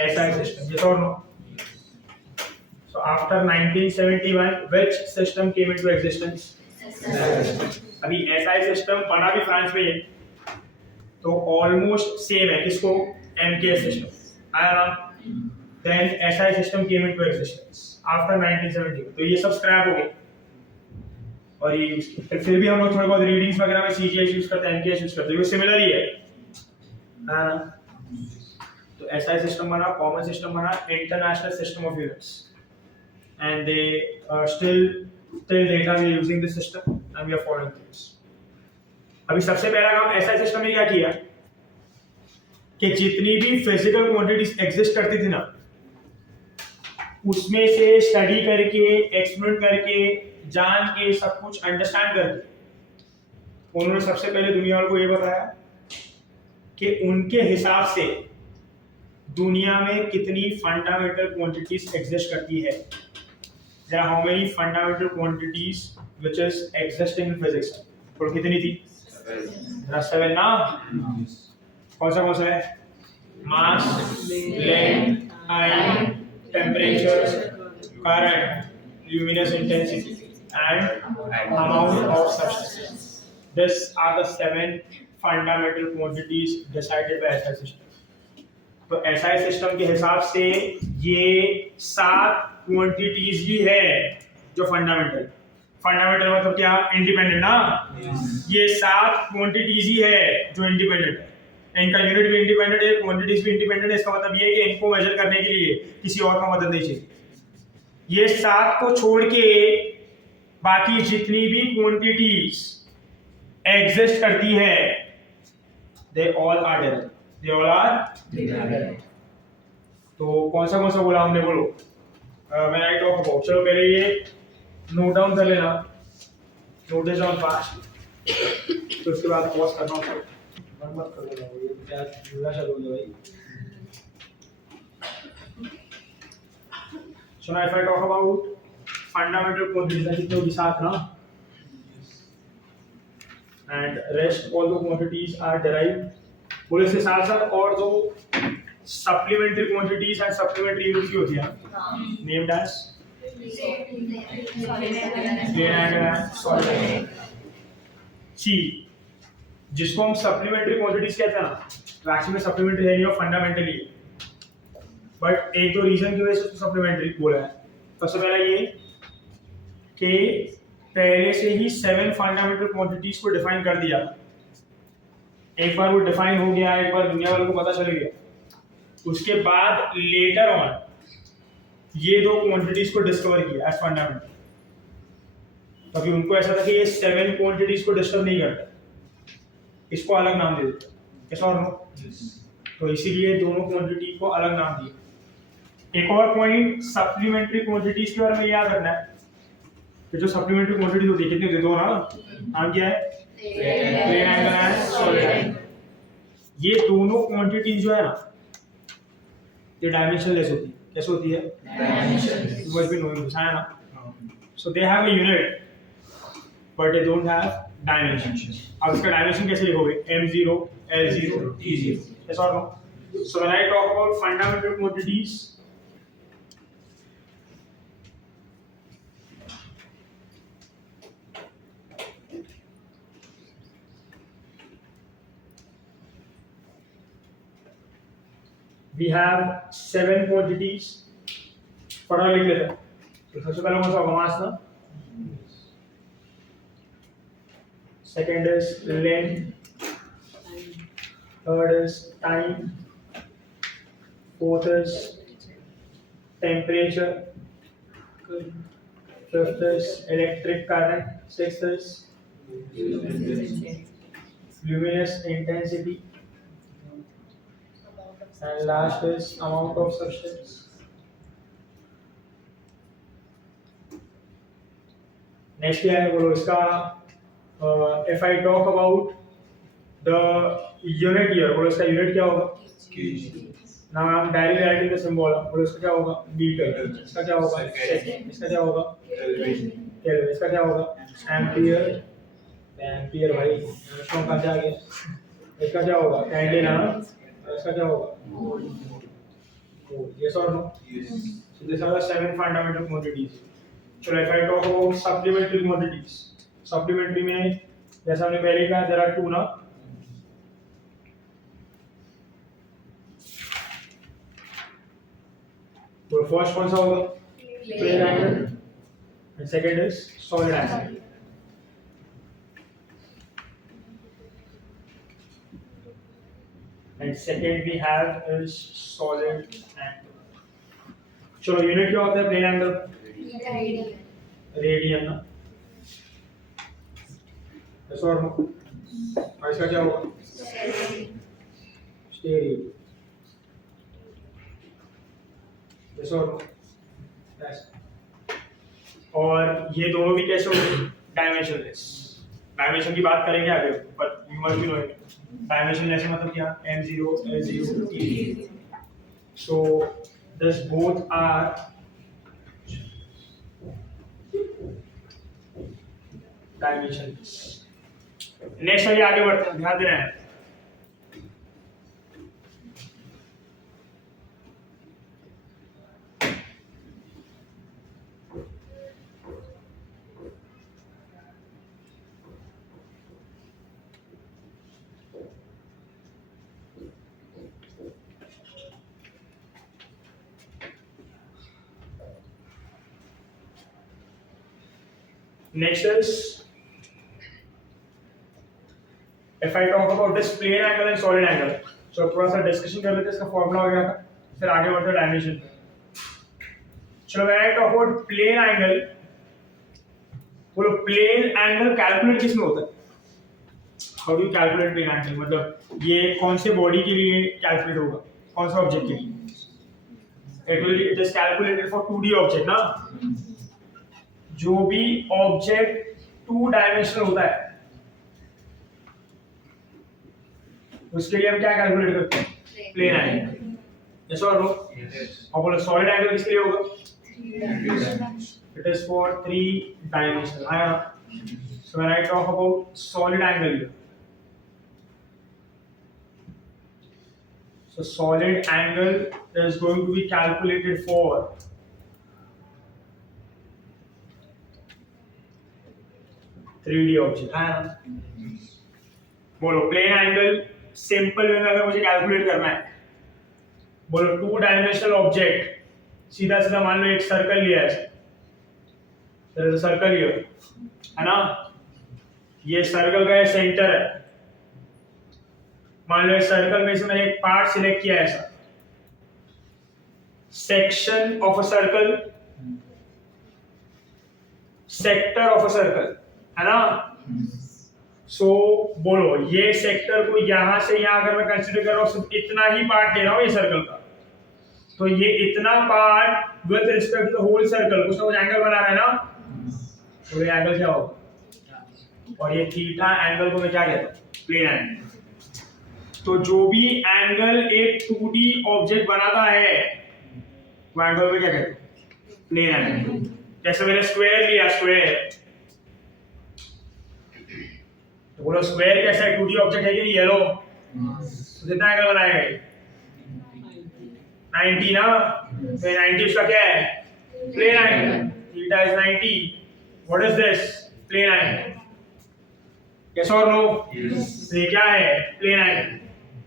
SI सिस्टम, यस और no. So after 1971 which system came into existence, अभी SI सिस्टम बना भी फ्रांस में है, तो ऑलमोस्ट सेम है, किसको, MKS सिस्टम आया ना। Then SI system came into existence after 1970, तो ये सब स्क्रैप हो गए और ये यूज किया। फिर भी हम लोग थोड़े बहुत रीडिंग्स वगैरह में CGS यूज करते हैं, MKS यूज करते हैं, ये सिमिलर ही है ना। तो SI सिस्टम बना, कॉमन सिस्टम बना, international system of units, and they still till data we are using this system and we are following this। अभी सबसे पहला काम SI सिस्टम ने क्या किया कि जितनी भी फिजिकल क्वांटिटीज एग्जिस्ट करती थी ना, उसमें से स्टडी करके, एक्सपेरिमेंट करके, जान के, सब कुछ अंडरस्टैंड करके उन्होंने सबसे पहले दुनिया को ये बताया कि उनके हिसाब से दुनिया में कितनी फंडामेंटल क्वांटिटीज एग्जिस्ट करती है। There are how many fundamental quantities which is existing in physics? और कितनी थी? 7 ना? कौन सा है? Mass, length, time, temperature, current, luminous intensity, and amount of substance. These are the 7 fundamental quantities decided by SI system. तो SI system के हिसाब से ये 7 क्वांटिटीज ही है जो फंडामेंटल मतलब क्या, इंडिपेंडेंट ना। ये 7 क्वांटिटीज ही है जो इंडिपेंडेंट है, इनका यूनिट भी इंडिपेंडेंट है, क्वांटिटीज भी इंडिपेंडेंट है। इसका मतलब ये है कि इनको मेजर करने के लिए किसी और का मदद नहीं चाहिए। ये 7 को छोड़ के बाकी जितनी भी क्वांटिटीज एग्जिस्ट करती है, दे ऑल आर डायरेक्ट। तो कौन सा बोला हमने, बोलो। When I talk about, चलो पहले ये नोट डाउन कर लेना, नोट दिस डाउन फास्ट, तो उसके बाद पॉज करना होगा, मत कर लेना, ये क्या जुड़ा चल रहा है भाई। So now if I talk about fundamental quantities, कितने होगी 7 ना, and rest all the quantities are derived। बोले इसके साथ साथ और दो supplementary quantities and supplementary units होती है, नेम्ड एज सी, जिसको हम सप्लीमेंट्री क्वांटिटीज कहते हैं ना, तो एक्चुअली में सप्लीमेंट्री है नहीं और फंडामेंटली है, बट एक दो रीजन की वजह से उसको सप्लीमेंट्री बोला है। सबसे पहला ये कि पहले से ही 7 फंडामेंटल क्वांटिटीज को डिफाइन कर दिया, एक बार वो डिफाइन हो गया, एक बार दुनिया वालों को पता चल गया, उसके बाद लेटर ऑन ये 2 क्वांटिटीज को डिस्कवर किया एज फंडामेंटल। तभी उनको ऐसा था कि ये 7 क्वांटिटीज को डिस्टर्ब नहीं करता, इसको अलग नाम दे देते, ऐसा और नो। तो इसीलिए दोनों क्वांटिटी को अलग नाम दिया। एक और पॉइंट सप्लीमेंट्री क्वांटिटीज के बारे में याद रखना है तो जो सप्लीमेंट्री क्वांटिटी होती है कितनी होती है, दो ना, नाम क्या है, plane angle and solid angle. ये दोनों क्वांटिटीज जो है ना ये डायमेंशनलेस होती है। कैसे होती है, dimensionless, you must be knowing this, है ना। So they have a unit but they don't have dimension. अब इसका डायमेंशन कैसे लिखोगे, m0 l0 t0, yes or no? So when I talk about fundamental quantities, we have 7 quantities। फटाफट लिख लेते हैं। तो सबसे पहले कौन सा होगा, मास ना, second is length, third is time, fourth is temperature, fifth is electric current, sixth is luminous intensity, and last is amount of substance। Next क्या है बोलो इसका, if I talk about the unit year, बोलो इसका unit क्या होगा, ना हम डायरेक्टली राइटिंग द सिंबल, बोलो इसका क्या होगा, मीटर, इसका क्या होगा, सेकंड, इसका क्या होगा, केल्विन, इसका क्या होगा, एम्पियर, एम्पियर भाई एंगस्ट्रॉम कहाँ से आ गया, इसका क्या होगा, कैंडल ना, इसका क्या होगा, yes or no? Yes. So these are the 7 fundamental quantities। चलो if I talk about supplementary quantities, supplementary में जैसा हमने पहले कहा there are 2 ना, तो फर्स्ट कौन सा होगा, plane angle, and second is solid angle. And second we have is solid angle। चलो यूनिट क्या होता है प्लेन एंगल, रेडियन ना, yes or no? और इसका क्या होगा, stereo, yes or no? Yes। और ये दोनों भी कैसे होंगे, डायमेंशनलेस। डायमेंशन की बात करेंगे आगे, पर you must be knowing dimensionless मतलब क्या, m0 l0 t0। so this both are dimensionless। Next वाली आगे बढ़ते हैं, ध्यान देना है। Next is, if I talk about this plane angle and solid angle, so थोड़ा सा डिस्कशन कर लेते हैं इसका फॉर्मूला वगैरह का, फिर आगे बढ़ते हैं डायमेंशन पे। चलो when I talk about plane angle, बोलो प्लेन एंगल कैलकुलेट किसमें होता है, how do you calculate plane angle, मतलब ये कौन से बॉडी के लिए कैलकुलेट होगा, कौन सा ऑब्जेक्ट के लिए, it is calculated for 2D object ना। जो भी ऑब्जेक्ट 2 डायमेंशनल होता है उसके लिए हम क्या कैलकुलेट करते हैं, प्लेन एंगल, यस और नो। और बोलो सॉलिड एंगल किसके लिए होगा, इट इज फॉर 3 डायमेंशनल, आया। सो when I talk about solid angle, so solid angle is going to be calculated for 3D object, है ना। बोलो प्लेन एंगल सिंपल वे में अगर मुझे कैलकुलेट करना है, बोलो 2 डायमेंशनल ऑब्जेक्ट, सीधा सीधा मान लो एक सर्कल लिया है, there is a circle here, है ना, ये सर्कल का सेंटर है, मान लो इस सर्कल में से मैंने एक पार्ट सिलेक्ट किया है ऐसा, section of a circle, sector of a circle, है ना। सो बोलो ये सेक्टर को यहां से यहां अगर मैं कंसीडर कर रहा हूं, सिर्फ इतना ही पार्ट ले रहा हूं ये सर्कल का, तो ये इतना part with respect to the whole circle कुछ ना कुछ एंगल बना रहा है ना। तो ये एंगल क्या होगा, और ये थीटा एंगल को मैं क्या कहता हूँ, प्लेन एंगल। तो जो भी एंगल एक 2D ऑब्जेक्ट बनाता है वो एंगल में क्या कहते हैं, प्लेन एंगल। जैसे मैंने स्क्वायर लिया, स्क्वायर, तो बोलो स्क्वायर कैसा है, 2D ऑब्जेक्ट है कि नहीं, येलो, तो कितना एंगल बनाएगा ये, 90 ना, तो 90 उसका क्या है, plane angle, theta is 90, what is this, plane angle, yes और नो, तो ये क्या है, प्लेन एंगल।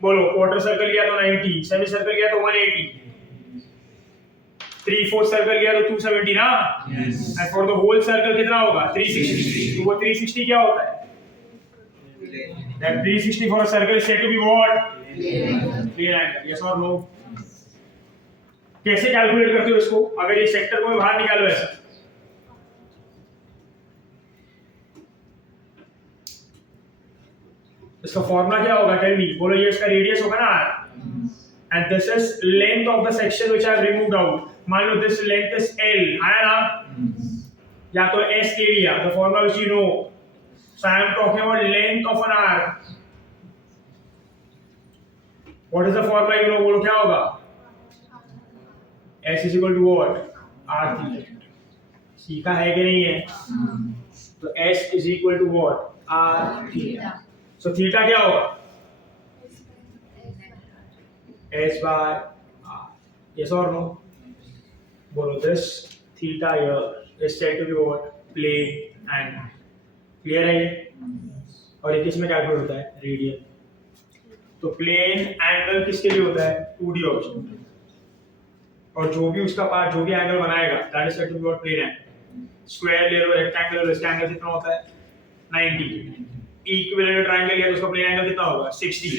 बोलो क्वार्टर सर्कल लिया तो 90, सेमी सर्कल लिया तो 180, 3/4 सर्कल लिया तो 270 ना, and for the whole circle कितना होगा, 360, तो वो 360 क्या होता है, that 360 for a circle is said to be what, plane angle, yes or no। कैसे कैलकुलेट करते हो इसको, अगर ये सेक्टर को मैं बाहर निकालो ऐसा, इसका फॉर्मूला क्या होगा, टेल मी, बोलो, ये इसका रेडियस होगा ना r, and this is length of the section which I have removed out. मान लो दिस लेंथ इज l, आया ना, या तो s ले लिया, the formula which you know, so I am talking about length of an arc, what is the formula, you know, बोलो क्या होगा, s is equal to what, r theta, सीखा है कि नहीं है, तो s is equal to what, r theta, so theta क्या होगा, s by r, yes or no, बोलो, this theta here is said to be what, plane angle, clear है ये, और ये किस में कैलकुलेट होता है, रेडियन। तो प्लेन एंगल किसके लिए होता है, 2D ऑब्जेक्ट, और जो भी उसका पार्ट, जो भी एंगल बनाएगा, that is said to be what, plane angle. Square ले लो, रेक्टेंगल ले लो, इसका एंगल कितना होता है, 90, इक्विलेटरल ट्रायंगल लिया तो उसका प्लेन एंगल कितना होगा, 60,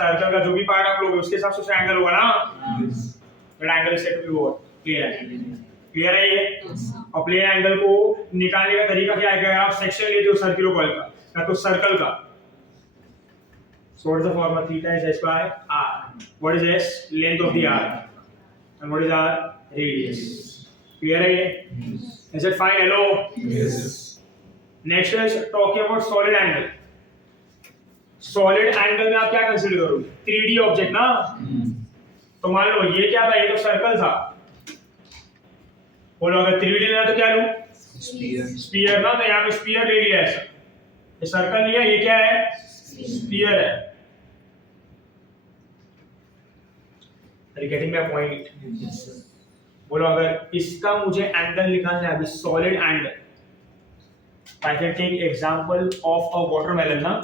सर्कल का जो भी पार्ट आप लोगे उसके हिसाब से उसका एंगल होगा ना, that angle is said to be what, plane angle, clear है ये। और प्लेन एंगल को निकालने का तरीका क्या है, अगर आप सेक्शन लेते हो सर्कुलर का या तो सर्कल का, so what is the formula, theta is s by r, what is s, length of the arc, and what is r, radius, clear है ये, is it fine, hello, Yes. next is talking about solid angle। solid angle में आप क्या consider करोगे, 3D object ना, तो मान लो ये क्या था, ये तो सर्कल था, बोलो अगर 3D लेना तो क्या लूं, स्फीयर ना, तो यहाँ पे स्फीयर ले लिया ऐसा, ये सर्कल लिया, ये क्या है, स्फीयर है, are you getting my point. बोलो अगर इसका मुझे एंगल निकालना है, अभी solid angle, I can take example of a watermelon ना,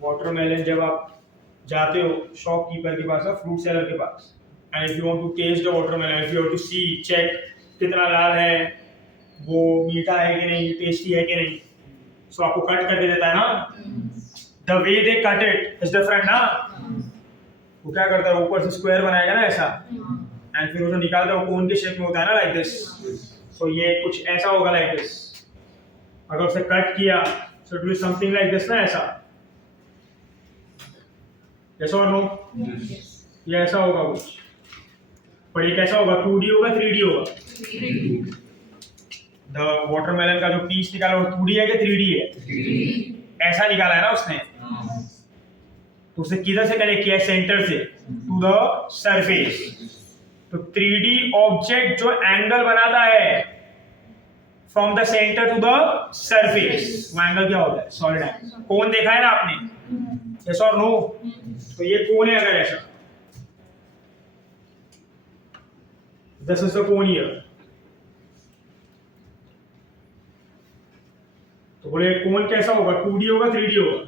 वाटरमेलन जब आप जाते हो शॉपकीपर के पास, फ्रूट सेलर के पास, and if you want to taste the watermelon, if you have to see, check कितना लाल है, वो मीठा है कि नहीं, टेस्टी है कि नहीं, so आपको कट करके देता है ना, the way they cut it is different ना, वो क्या करता है, ऊपर से स्क्वायर बनाएगा ना ऐसा, and फिर उसे निकालता है, वो कोन के शेप में होता है ना, like this, so ये कुछ ऐसा होगा like this, अगर उसे कट किया so it will be something like this ना, ऐसा, yes or no, ये ऐसा होगा कुछ, पर ये कैसा होगा, 2D होगा 3D होगा, 3D, द वाटरमेलन का जो पीस निकाला वो 2D है कि 3D है, 3D, ऐसा निकाला है ना उसने, तो उसे किधर से कनेक्ट किया है, सेंटर से टू द सरफेस। तो 3D ऑब्जेक्ट जो एंगल बनाता है from the centre to the surface, वो एंगल क्या होता है, सॉलिड एंगल। कोन देखा है ना आपने, यस और नो, तो ये कोन है, अगर ऐसा, this is the cone here, तो बोले कोन कैसा होगा, 2D होगा 3D होगा,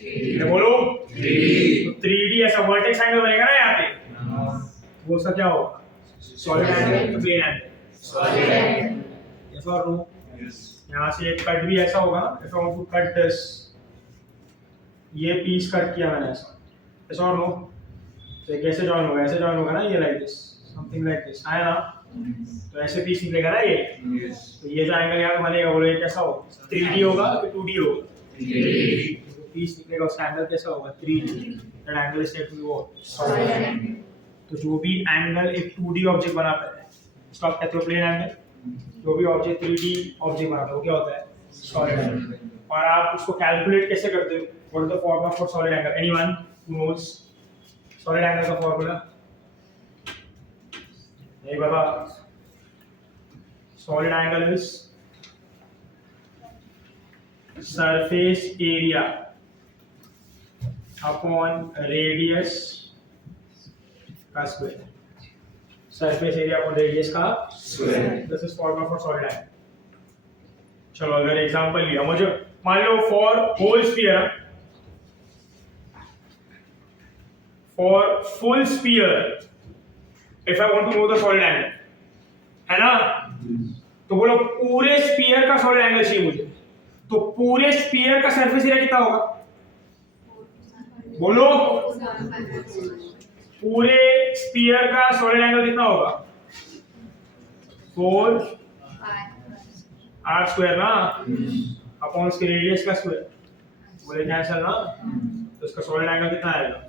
3D, बोलो 3D, तो 3D ऐसा वर्टेक्स एंगल बनेगा ना यहाँ पे, वो उसका क्या होगा, solid angle, plane angle, solid angle, yes और नो। यहाँ से एक कट भी ऐसा होगा, if I want to cut this, ये पीस कट किया मैंने ऐसा, यस और नो, तो कैसे जॉइन होगा, ऐसे जॉइन होगा ना, ये like this, something like this, आया ना, तो ऐसे पीस निकलेगा ना ये, तो ये जो एंगल यहाँ पे बनेगा, बोलो ये कैसा होगा, 3D होगा कि 2D होगा, 3D, तो पीस निकलेगा, उसका एंगल कैसा होगा, 3D, that angle is said to be what, solid angle, तो जो भी एंगल एक 2D ऑब्जेक्ट बनाता है उसको आप कहते हो प्लेन एंगल। जो भी ऑब्जेक्ट 3D ऑब्जेक्ट बनाता है वो क्या होता है? Solid angle. और आप उसको कैलकुलेट कैसे करते हो? What is the formula for solid angle? Anyone who knows solid angle का फॉर्मूला? नहीं पता? Solid angle is surface area upon radius का square. Surface area upon radius का square. This is formula for solid angle. चलो अगर example लिया, मुझे मान लो for whole sphere, for full sphere if I want to know the solid angle, है ना? तो बोलो पूरे स्फीयर का सॉलिड एंगल चाहिए मुझे, तो पूरे स्फीयर का सरफेस एरिया कितना होगा? बोलो पूरे स्फीयर का सॉलिड एंगल कितना होगा? 4 आर स्क्वायर ना, अपॉन इसके रेडियस का स्क्वायर। बोले कैंसिल ना, तो इसका सॉलिड एंगल कितना आएगा?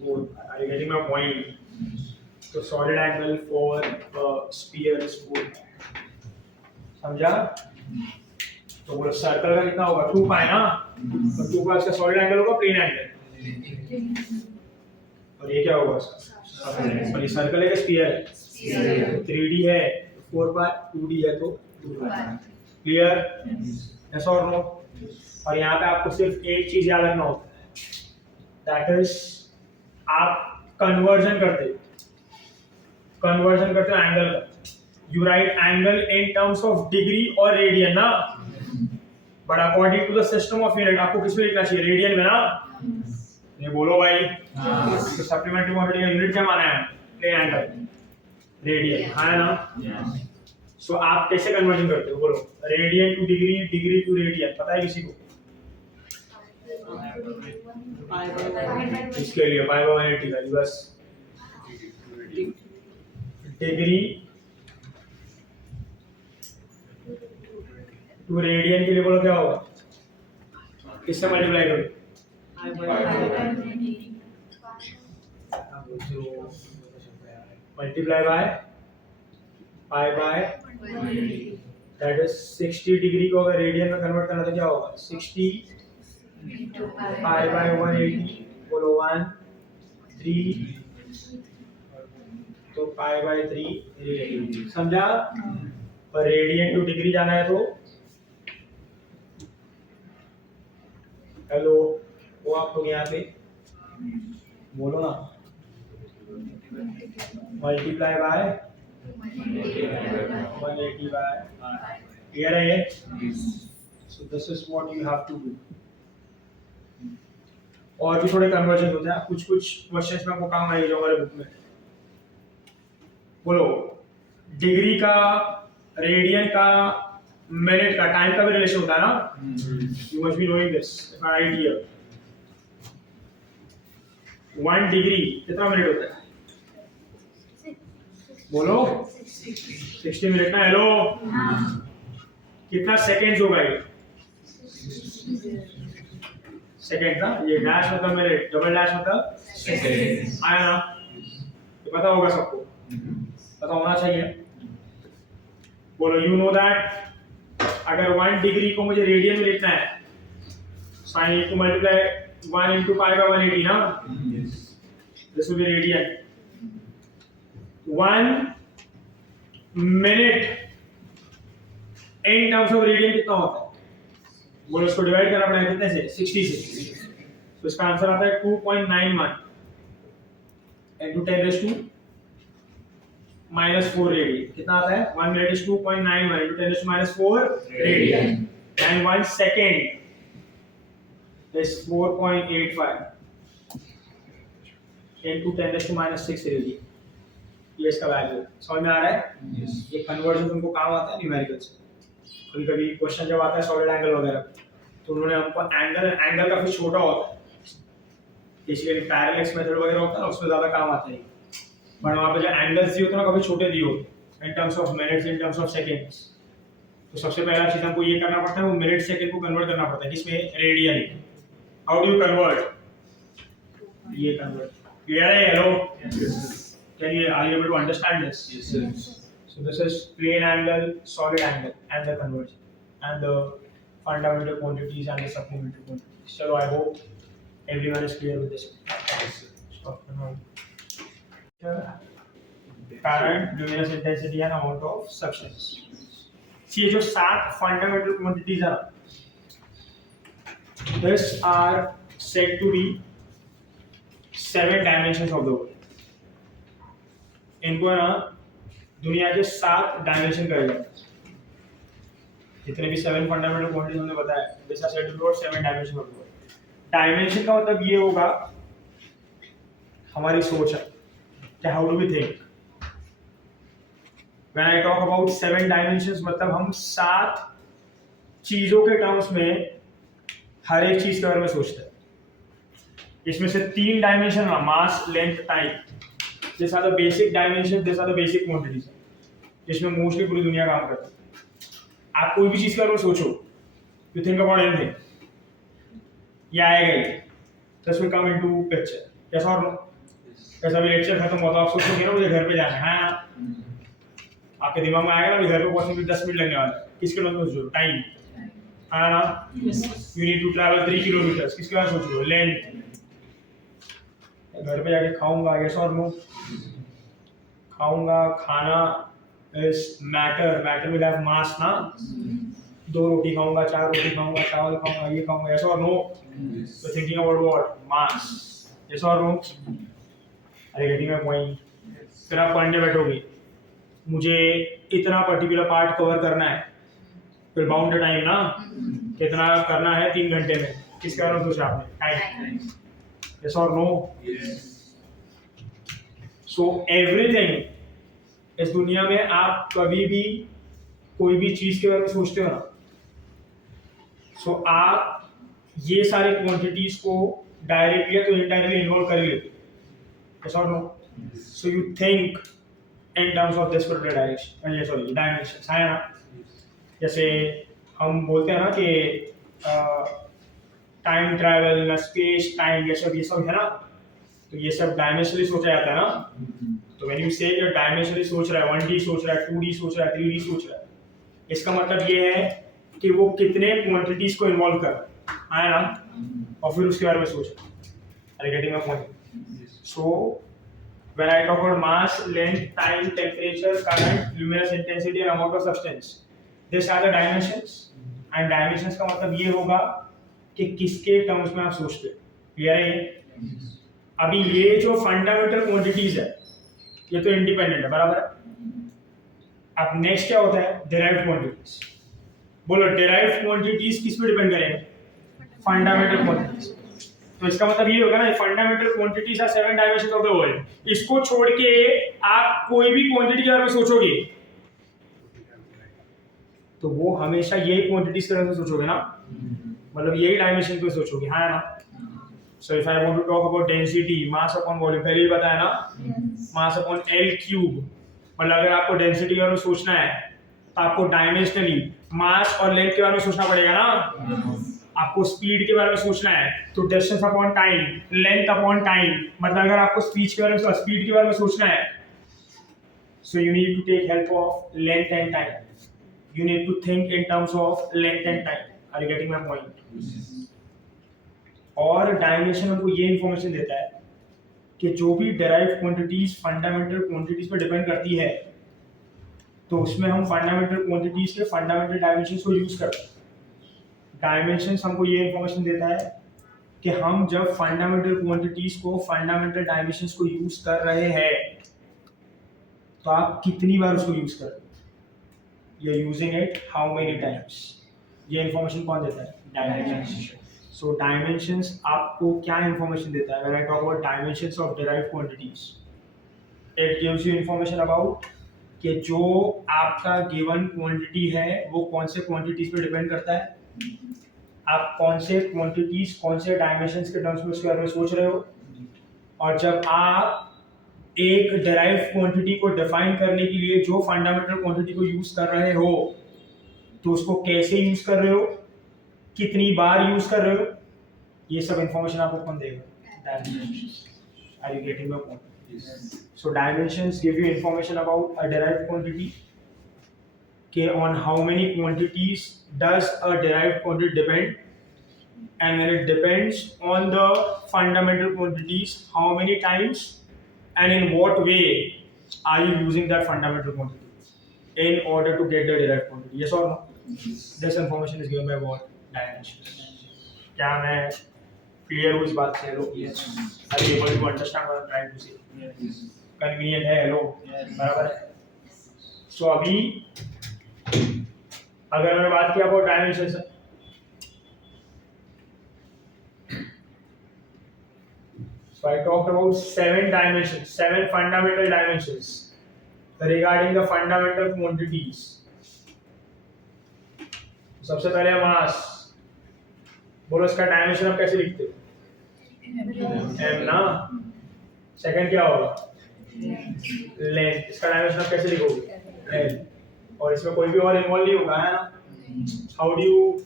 Are you getting my point? तो solid angle for sphere is 4। समझा? तो बोलो सर्कल का कितना होगा? 2 पाई ना, तो 2 पाई इसका सॉलिड एंगल होगा प्लेन एंगल। और ये क्या होगा इसका? और ये सर्कल है कि स्फीयर है? 3D है 4 पाई, 2D है तो 2 पाई। क्लियर? यस और नो? और यहाँ पे आपको सिर्फ एक चीज याद रखना होता है, दैट इज आप कन्वर्जन करते हो एंगल का। You write angle in terms of degree और रेडियन ना, but according to the system of unit आपको किस में लिखना चाहिए? रेडियन में ना। ये बोलो भाई। तो सप्लीमेंट्री क्वांटिटी का यूनिट क्या माना है? प्लेन एंगल, रेडियन, है ना? सो आप कैसे कन्वर्जन करते हो? बोलो radian to degree, degree to radian, पता है किसी को? इसके लिए पाई बाय 180 का बस। डिग्री टू रेडियन के लिए बोलो क्या होगा? किससे मल्टीप्लाई करो? Multiply by pi by, that is 60 degree को अगर रेडियन में कन्वर्ट करना तो क्या होगा? 60 पाई बाय 180, बोलो 1 3, तो पाई बाय 3 रेडियन। समझा? पर रेडियन टू डिग्री जाना है तो हेलो वो आप लोग यहाँ पे बोलो ना, मल्टीप्लाई बाय 180 बाय। क्लियर है ये? So this is what you have to do. और भी थोड़े कन्वर्जन होते हैं, कुछ क्वेश्चंस में आपको काम आएगा जो हमारे बुक में। बोलो डिग्री का, रेडियन का, मिनट का, टाइम का भी रिलेशन होता है ना? You must be knowing this. If I right here 1 degree कितना मिनट होता है? बोलो 60 मिनट ना। हेलो कितना सेकंड्स होगा ये? सेकंड ना, ये डैश होता मिनट, डबल डैश होता सेकंड, आया ना? तो पता होगा सबको, पता होना चाहिए। बोलो यू नो दैट अगर 1 डिग्री को मुझे रेडियन में लिखना है, so I need to multiply 1 into pi by 180 ना? This will be radian. 1 minute in terms of radian कितना होता है? बोलो इसको डिवाइड करना पड़ेगा कितने से? 60 से। तो इसका आंसर आता है 2.91 into 10 raised to -4 रेडियन। कितना आता है? 1 minute is 2.91 into 10 raised to -4 radian, and 1 second is 4.85 into 10 raised to -6 radian. ये इसका वैल्यू समझ में आ रहा है? ये कन्वर्जन तुमको काम आता है न्यूमेरिकल से। कभी कभी क्वेश्चन जब आता है सॉलिड एंगल वगैरह, तो उन्होंने हमको एंगल काफी छोटा होता है, बेसिकली पैरेलक्स मेथड वगैरह होता है ना, उसमें ज्यादा काम आता है। बट वहाँ पे जो एंगल्स दिए होते हैं ना काफी छोटे दिए होते हैं इन terms of minutes, in terms of seconds. तो सबसे पहला चीज हमको ये करना पड़ता है, वो मिनट सेकंड को कन्वर्ट करना पड़ता है किसमें? Radian. How do you convert? ये कन्वर्ट। क्लियर है? Hello Are you able to understand this? Yes, sir. So this is plane angle, solid angle, and the conversion, and the fundamental quantities and the supplementary quantities. So I hope everyone is clear with this. Yes, sir. Stop the noise. Current, luminous intensity, and amount of substance. See, ये जो 7 fundamental quantities are, these are said to be 7 dimensions of the world. इनको ना दुनिया के 7 dimension कहे जाते हैं। जितने भी 7 फंडामेंटल क्वांटिटीज हमने बताया, this are said to be 7 dimension of the world. Dimension का मतलब ये होगा हमारी सोच है कि how do we think. When I talk about 7 dimensions मतलब हम 7 चीजों के टर्म्स में हर एक चीज के बारे में सोचते हैं। इसमें से 3 डायमेंशन है, mass, length, time. These are the basic dimensions, these are the basic quantities, जिसमें मोस्टली पूरी दुनिया काम करती है। आप कोई भी चीज के बारे में सोचो, you think about anything, ये आएगा ही, this will come into picture, yes or no? जैसा भी लेक्चर खत्म हुआ तो आप सोचोगे ना मुझे घर पे जाना है, हाँ आपके दिमाग में आएगा ना मुझे घर पे पहुंचने में 10 मिनट लगने वाला है, किसके बारे में सोच रहे हो? टाइम, हाँ ना? You need to travel 3 kilometers, किसके बारे में सोच रहे हो? लेंथ, घर पे जाके खाऊंगा, यस और नो? खाऊंगा, खाना is matter, matter will have मास ना। 2 रोटी खाऊंगा, 4 रोटी खाऊंगा, चावल खाऊंगा, ये खाऊंगा, यस और no? So thinking about what? Mass, yes और no? Are getting my point? फिर आप पढ़ने बैठोगे, मुझे इतना पर्टिकुलर पार्ट कवर करना है, फिर बाउंड टाइम ना, कितना करना है 3 घंटे में, किसके बारे में सोचा आपने? Time, yes or no? Yes. So everything इस दुनिया में आप कभी भी कोई भी चीज के बारे में सोचते हो ना, so आप ये सारी क्वांटिटीज को डायरेक्टली या तो इनडायरेक्टली इन्वॉल्व कर ही लेते हो, yes or no? So you think in terms of this particular direction, ये सॉरी डायमेंशंस है ना। जैसे हम बोलते हैं ना कि टाइम ट्रैवल, स्पेस, टाइम, ये सब है ना, तो ये सब डायमेंशनली सोचा जाता है ना। तो व्हेन यू से डायमेंशनली सोच रहा है, 1D सोच रहा है, 2D सोच रहा है, 3D सोच रहा है, इसका मतलब ये है कि वो कितने क्वांटिटीज को इन्वॉल्व कर रहा है ना, और फिर उसके बारे में सोच रहा है। Are you getting my point? So when I talk about mass, length, time, temperature, current, luminous intensity and amount of substance, this are the dimensions. And dimensions का मतलब ये होगा कि किसके टर्म्स में आप सोचते हो। क्लियर है? अभी ये जो फंडामेंटल क्वांटिटीज है ये तो इंडिपेंडेंट है, बराबर है। अब नेक्स्ट क्या होता है? Derived quantities. बोलो डिराइव्ड क्वांटिटीज किस पे डिपेंड करेंगे? Fundamental quantities. तो इसका मतलब ये होगा ना, fundamental quantities are 7 dimensions of the world. इसको छोड़ के आप कोई भी क्वांटिटी के बारे में सोचोगे तो वो हमेशा यही क्वांटिटीज के बारे में सोचोगे ना, मतलब यही डायमेंशन पे सोचोगे, हाँ ना। So if I want to talk about density, mass upon volume, पहले ही बताया ना, मास अपॉन L क्यूब। मतलब अगर आपको डेंसिटी के बारे में सोचना है तो आपको डायमेंशनली मास और लेंथ के बारे में सोचना पड़ेगा ना। आपको स्पीड के बारे में सोचना है तो distance upon time, length upon time. मतलब अगर आपको स्पीड के बारे में सोचना है, so you need to take help of length and time, you need to think in terms of length and time. Are you getting my point? और dimension हमको ये इंफॉर्मेशन देता है कि जो भी डेराइव्ड क्वांटिटीज फंडामेंटल क्वांटिटीज पर depend करती है, तो उसमें हम फंडामेंटल क्वांटिटीज के फंडामेंटल डायमेंशंस को यूज करते हैं। डायमेंशंस हमको ये इंफॉर्मेशन देता है कि हम जब फंडामेंटल क्वांटिटीज को फंडामेंटल डायमेंशंस को यूज कर रहे हैं तो आप कितनी बार उसको यूज कर रहे हो, you are using it how many times. ये इंफॉर्मेशन कौन देता है? डायमेंशंस। सो डायमेंशंस आपको क्या इंफॉर्मेशन देता है? When I talk about dimensions of derived quantities, it gives you information about कि जो आपका गिवन क्वांटिटी है वो कौन से क्वांटिटीज पे डिपेंड करता है, आप कौन से क्वांटिटीज कौन से डायमेंशंस के टर्म्स में उसके बारे में सोच रहे हो। और जब आप एक डिराइव्ड क्वांटिटी को डिफाइन करने के लिए जो फंडामेंटल क्वांटिटी को यूज कर रहे हो तो उसको कैसे यूज कर रहे हो, कितनी बार यूज कर रहे हो, ये सब इंफॉर्मेशन आपको कौन देगा? Are you getting my point? So dimensions give you information about a derived quantity. Okay, on how many quantities does a derived quantity depend, and when it depends on the fundamental quantities, how many times and in what way are you using that fundamental quantity in order to get the derived quantity? Yes or no? This information is given by what? Dimensions. क्या मैं clear हूँ इस बात से? Hello. Yes. Are you able to understand what I'm trying to say? Yes. Convenient है? Hello. Yes. बराबर है. So अभी अगर मैंने बात किया about dimensions, so I talked about 7 dimensions, 7 fundamental dimensions regarding the fundamental quantities. सबसे पहले मास. बोलो इसका डायमेंशन आप कैसे लिखते हो? m ना. सेकंड क्या होगा? लेंथ. इसका डायमेंशन आप कैसे लिखोगे? l. और इसमें कोई भी और इन्वॉल्व नहीं होगा, है ना? How do you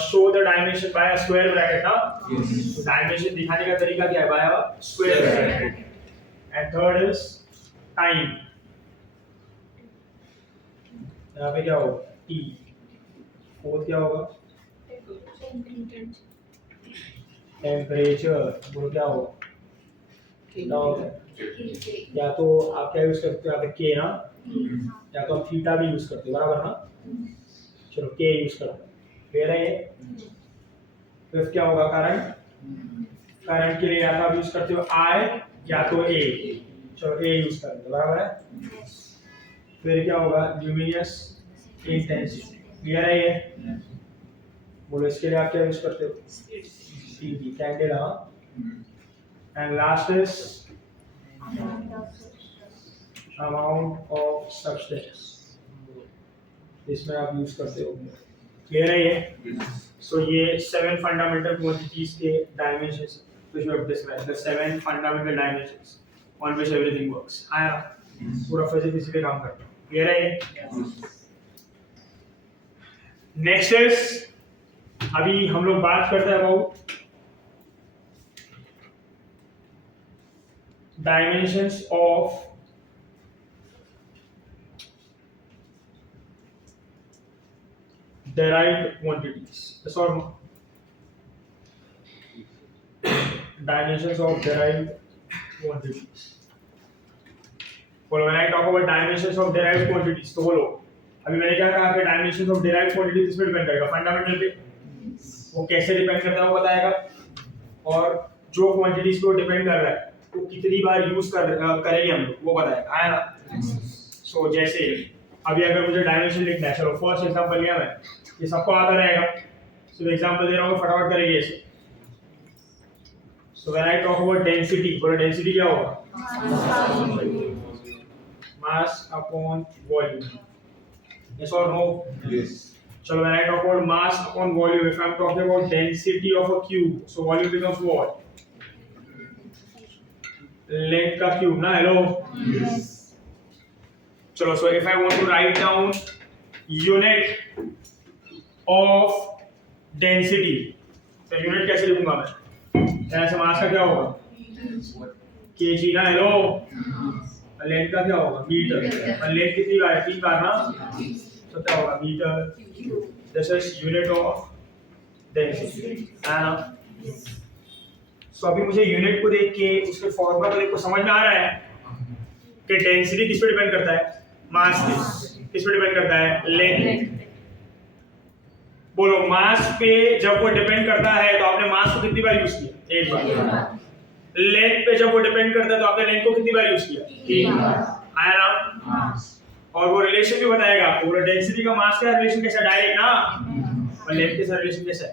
show the dimension by a square bracket ना? तो डायमेंशन दिखाने का तरीका क्या है? By a square bracket. And third is time. यहाँ पे क्या होगा? t. फोर्थ क्या होगा? टेम्परेचर. वो क्या होगा? या तो आप क्या यूज करते हो? यहाँ पे के ना, या तो आप थीटा भी यूज करते हो, बराबर ना? चलो के यूज करते हैं. फिर है फिर क्या होगा? करंट. करंट के लिए या तो आप यूज करते हो आई या तो ए. चलो ए यूज करते हो, बराबर है. फिर क्या होगा? Luminous intensity. क्लियर है ये? बोलो इसके लिए आप क्या यूज करते हो? सीबी. कैंडल. हाँ. And last is amount of substance. इसमें आप यूज करते हो. क्लियर है ये? सो ये 7 फंडामेंटल क्वांटिटीज के dimensions which we have described, the 7 fundamental dimensions on which everything works. आया? पूरा फिजिक्स इसी पे काम करता है. क्लियर है ये? नेक्स्ट इज, अभी हम लोग बात करते हैं about dimensions of derived quantities. Yes or no? Dimensions of derived quantities. Well, when I talk about dimensions of derived quantities, तो बोलो अभी मैंने क्या कहा कि डायमेंशंस ऑफ derived quantities किस पे डिपेंड करेगा? फंडामेंटल पे. वो कैसे डिपेंड करता है वो बताएगा, और जो क्वांटिटीज पे डिपेंड कर रहा है वो कितनी बार यूज करेंगे हम लोग वो बताएगा, है ना? सो जैसे अभी अगर मुझे डायमेंशन लिखना है, चलो फर्स्ट एग्जांपल लिया मैं, ये सबको आता रहेगा. सो एग्जांपल दे रहा हूँ, फटाफट करेंगे इसे. सो when I talk about density, बोलो डेंसिटी क्या होगा? Mass upon volume. यस और नो? यस. चलो when I talk about mass upon volume, if I am talking about density of a cube, so volume becomes what? Length का cube ना. Hello? Yes. चलो, so if I want to write down unit of density, तो unit कैसे लिखूंगा मैं? ऐसे मास का क्या होगा? kg ना. हेलो? लेंथ का क्या होगा? मीटर. और लेंथ कितनी बार है? 3 बार ना. तो क्या होगा? Metre. This is unit of density, है ना? सो अभी मुझे यूनिट को देख के उसके फॉर्मूला को देख को समझ में आ रहा है कि डेंसिटी किस पे डिपेंड करता है? मास पे. किस पे डिपेंड करता है? लेंथ. बोलो मास पे जब वो डिपेंड करता है तो आपने मास को कितनी बार यूज किया? 1 बार. लेंथ पे जब वो डिपेंड करता है तो आपने लेंथ को कितनी बार यूज किया? 3 बार. आया ना? और वो रिलेशन भी बताएगा आपको. बोलो डेंसिटी का मास का रिलेशन कैसा? डायरेक्ट ना. और लेंथ के साथ रिलेशन कैसा है?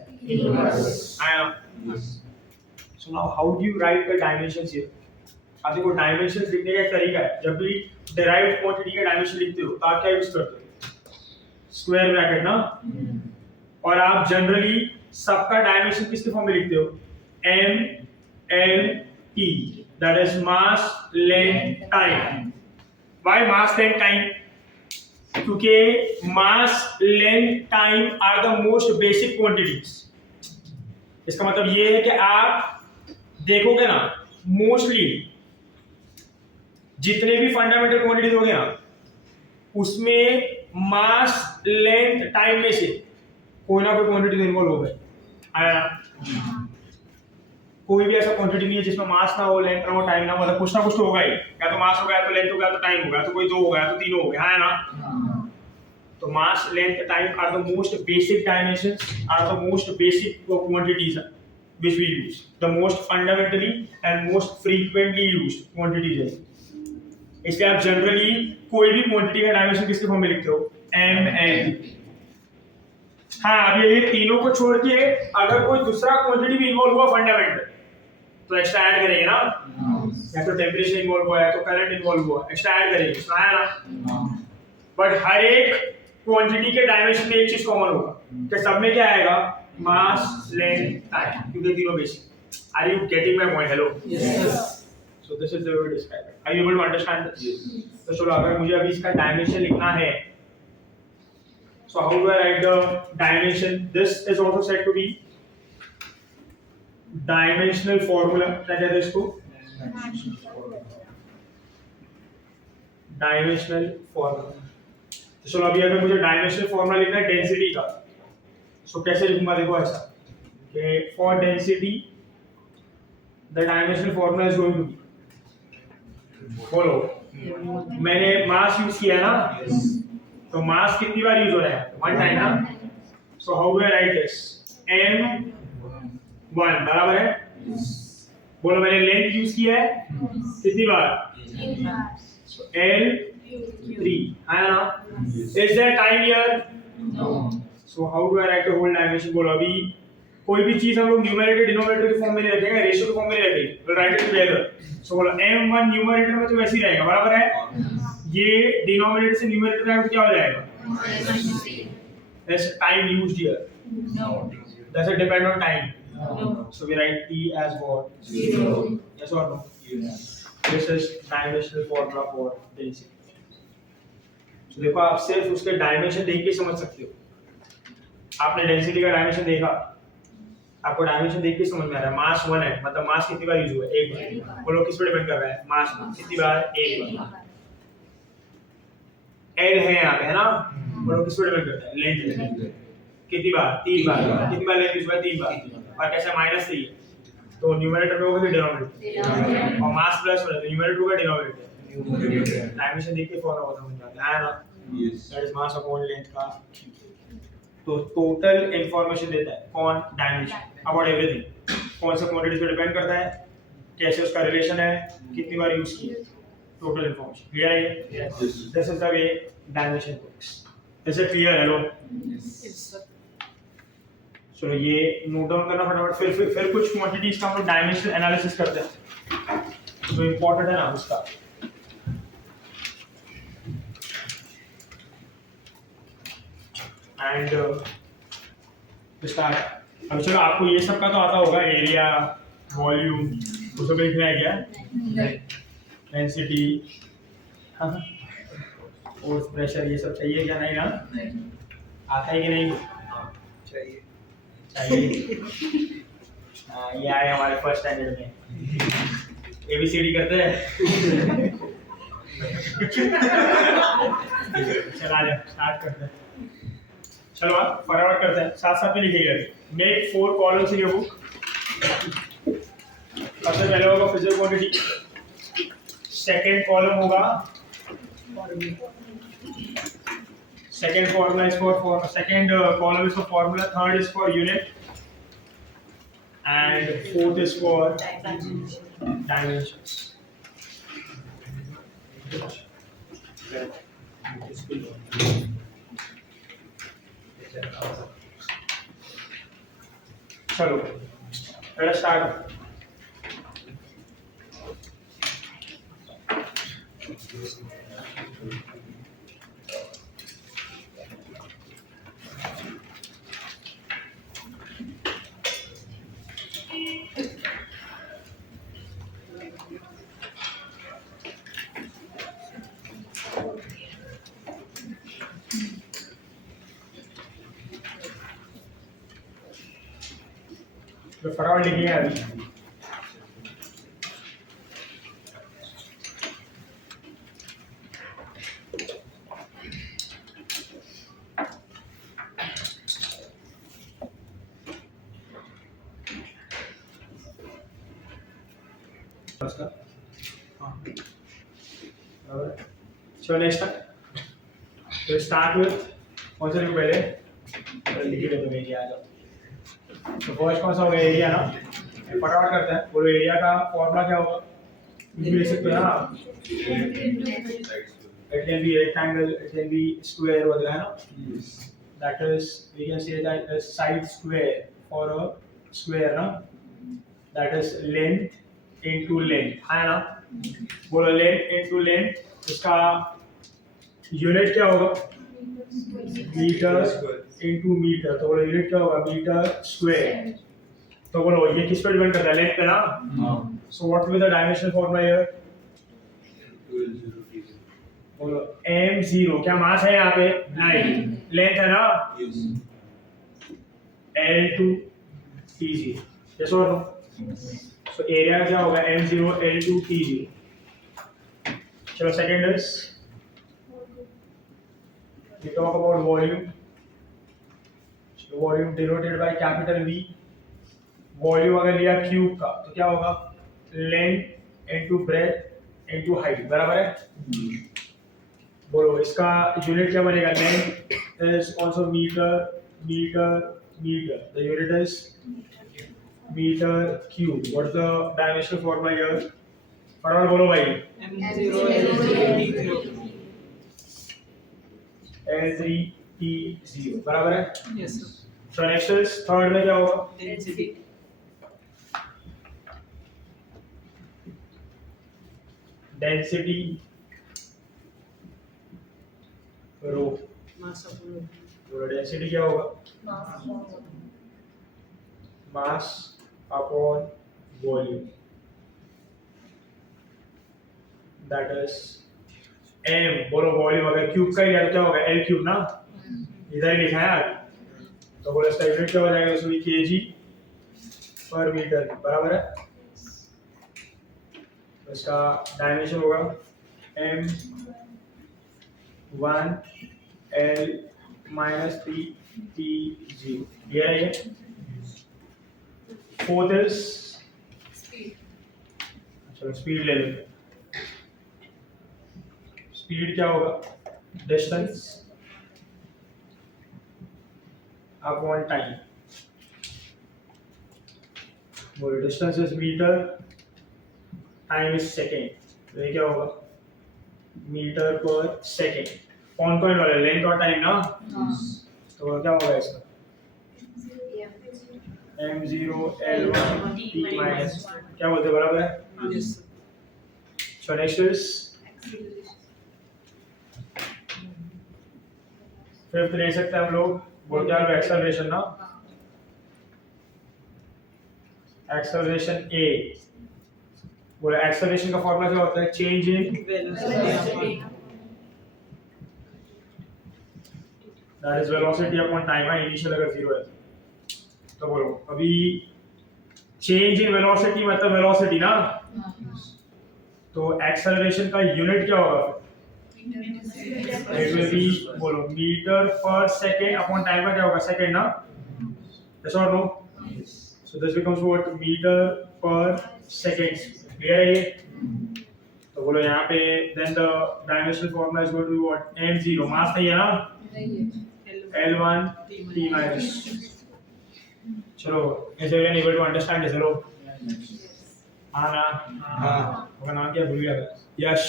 आया ना? So now how do you right the dimensions here? अब देखो डायमेंशंस लिखने का एक तरीका है. जब भी डेराइव्ड क्वांटिटी का डायमेंशन लिखते हो तो आप क्या यूज करते हो? स्क्वायर ब्रैकेट ना. और आप जनरली सबका डायमेंशन किसके फॉर्म में लिखते हो? m l t, that is mass length time. Why mass length time? क्योंकि mass length time are the most basic quantities. इसका मतलब ये है कि आप देखोगे ना, मोस्टली जितने भी फंडामेंटल क्वांटिटीज हो गए ना, उसमें मास लेंथ टाइम में से कोई ना कोई क्वांटिटी इन्वॉल्व हो गए, आया ना? कोई भी ऐसा क्वांटिटी नहीं है जिसमें मास ना हो, लेंथ ना हो, टाइम ना हो, मतलब कुछ ना कुछ तो होगा ही, या तो मास होगा, या तो लेंथ होगा, या तो टाइम होगा, तो कोई दो होगा, या तो तीनों हो गए, है ना? तो mass, length, time are the most basic dimensions, are the most basic quantities which we use, the most fundamentally and most frequently used quantities है। इसलिए आप जनरली कोई भी क्वांटिटी का डायमेंशन किसके फॉर्म में लिखते हो? M N. हाँ, अब ये तीनों को छोड़ के अगर कोई दूसरा क्वांटिटी भी इन्वॉल्व हुआ फंडामेंटल, तो एक्स्ट्रा ऐड करेंगे ना, या तो टेम्परेचर इन्वॉल्व हुआ है, तो करंट इन्वॉल्व हुआ, एक्स्ट्रा ऐड करेंगे, सुनाया ना? बट हर एक क्वांटिटी के डायमेंशन में एक चीज कॉमन होगा कि सब में क्या आएगा? मास, लेंथ, टाइम, क्योंकि तीनों बेसिक। Are you getting my point? Hello, so this is the way to describe it. Are you able to understand this? तो चलो, अगर मुझे अभी इसका डायमेंशन लिखना है, so how do I write the dimension? This is also said to be dimensional formula। क्या कहते हैं इसको? Dimensional formula. तो चलो, अभी अगर मुझे डायमेंशनल फॉर्मूला लिखना है डेंसिटी का, सो कैसे लिखूंगा? देखो ऐसा कि for density the dimensional formula is going to be, बोलो, मैंने मास यूज किया ना, तो मास कितनी बार यूज हो रहा है? वन टाइम ना। So how do I right this? m1 बराबर है, बोलो, मैंने लेंथ यूज किया है कितनी बार? L3, है ना? Is there time here? No. So how do I write the whole dimension? बोलो, अभी कोई भी चीज हम लोग न्यूमरेटर डिनोमिनेटर के फॉर्म में नहीं रखेंगे, रेशियो के फॉर्म में नहीं रखेंगे, we'll write it together। So बोलो, m1 न्यूमरेटर में तो वैसे ही रहेगा, बराबर है? ये डिनोमिनेटर से न्यूमरेटर में क्या हो जाएगा? That's time used here. No. Does it depend on time? No. So we write T as what? 0. Yes or no? Yes. This is dimensional formula for density। तो देखो, आप सिर्फ उसके डायमेंशन देख के समझ सकते हो। आपने डेंसिटी का डायमेंशन देखा, आपको डायमेंशन देख के समझ में आ रहा है। मास 1 है, मतलब मास कितनी बार यूज हुआ है? एक बार। बोलो, किस पे डिपेंड कर रहा है? मास कितनी बार? एक बार। एल है यहाँ पे, है ना? बोलो, किस पे डिपेंड करता है? लेंथ कितनी बार? 3 बार। कितनी बार लेंथ यूज हुआ है? 3 बार। और कैसे? -3 है, तो न्यूमरेटर में होगा कि डिनोमिनेटर? और मास प्लस हो, तो न्यूमरेटर होगा डिनोमिनेटर? डायमेंशन देख के फॉर्मूला समझ में आता है ना? That is mass upon length का। तो टोटल इंफॉर्मेशन देता है कौन? Dimension, about everything. कौन सा क्वांटिटीज पे डिपेंड करता है, कैसे उसका रिलेशन है, कितनी बार यूज की, टोटल इंफॉर्मेशन। क्लियर है ये? This is the way dimension works. Is it clear? Hello, चलो ये नोट डाउन करना फटाफट। फिर कुछ क्वांटिटीज का हम लोग डायमेंशनल एनालिसिस करते हैं, तो इंपॉर्टेंट है ना उसका। And start. अब चलो, आपको ये सब का तो आता होगा, एरिया, वॉल्यूम, वो सब लिखना है क्या? डेंसिटी, फोर्स, प्रेशर, ये सब चाहिए क्या? नहीं ना? आता है कि नहीं? चाहिए। हाँ, ये आए हमारे फर्स्ट स्टैंडर्ड में। ABCD करते हैं। चला जाए, स्टार्ट करते हैं। चलो, आप फटाफट करते हैं, साथ साथ में लिखिएगा। Make 4 columns in your book. सबसे पहले होगा फिजिकल क्वांटिटी, सेकंड कॉलम होगा second formula is for second column is for formula, third is for unit, and fourth is for dimensions। चलो, let's start। तो फटाफट लिखिएगा अभी। उसका हाँ चलो नेक्स्ट तो स्टार्ट विथ कौन सा लिखो पहले लिख लेते हैं एरिया आ जाओ तो फर्स्ट कौन सा होगा एरिया ना फटाफट करते हैं बोलो एरिया का फॉर्मूला क्या होगा ये ले सकते हो ना it can be rectangle it can be square वगैरह है ना that is we can say that the side square for a square ना that is length into length है ना बोलो length into length इसका यूनिट क्या होगा मीटर into मीटर तो बोलो यूनिट क्या होगा मीटर स्क्वायर तो बोलो ये किस पर डिपेंड करता है लेंथ पे ना so what will the dimensional formula here बोलो m0 क्या मास है यहाँ पे नहीं लेंथ है ना L2 T0 यस और नो सो एरिया क्या होगा m0 L2 T0 चलो second is we talk about volume so volume denoted by capital V volume अगर लिया क्यूब का तो क्या होगा length into breadth into height बराबर है बोलो इसका यूनिट क्या बनेगा length is also metre metre metre the unit is metre cube what is the dimensional formula here फटाफट बोलो भाई L3T0 बराबर है Yes, sir. So next is third में क्या होगा Density. Density rho Mass of fluid. तो डेंसिटी क्या होगा mass upon volume that is m बोलो वॉल्यूम अगर क्यूब का ही लिया तो क्या होगा l क्यूब ना इधर ही लिखा है यार तो बोलो इसका यूनिट क्या हो जाएगा उसमें kg पर मीटर बराबर है तो इसका डायमेंशन होगा m1 l minus 3t0 ये है ये फोर्थ इज चलो स्पीड ले लेते हैं स्पीड क्या होगा डिस्टेंस अपॉन टाइम बोलो distance is metre time is second तो ये क्या होगा मीटर पर सेकेंड कौन कौन वाला लेंथ और टाइम ना तो क्या होगा इसका m0 l1 t minus क्या बोलते हैं बराबर है Yes, sir. so next is fifth ले सकते हैं हम लोग बोल क्या होगा एक्सेलरेशन ना एक्सेलरेशन a बोले एक्सेलरेशन का फॉर्मूला क्या होता है change in Velocity. That is velocity upon time है इनिशियल अगर 0 है तो बोलो अभी चेंज इन वेलोसिटी मतलब वेलोसिटी ना तो एक्सेलरेशन का यूनिट क्या होगा इट विल बी बोलो metre per second upon time का क्या होगा सेकंड ना यस और no so this becomes what metre per second clear है ये तो बोलो यहाँ पे then the dimensional formula is going to be what m0 mass नहीं है ना L1 T minus चलो is everyone able to understand this hello हाँ ना हाँ आपका नाम क्या भूल गया था यश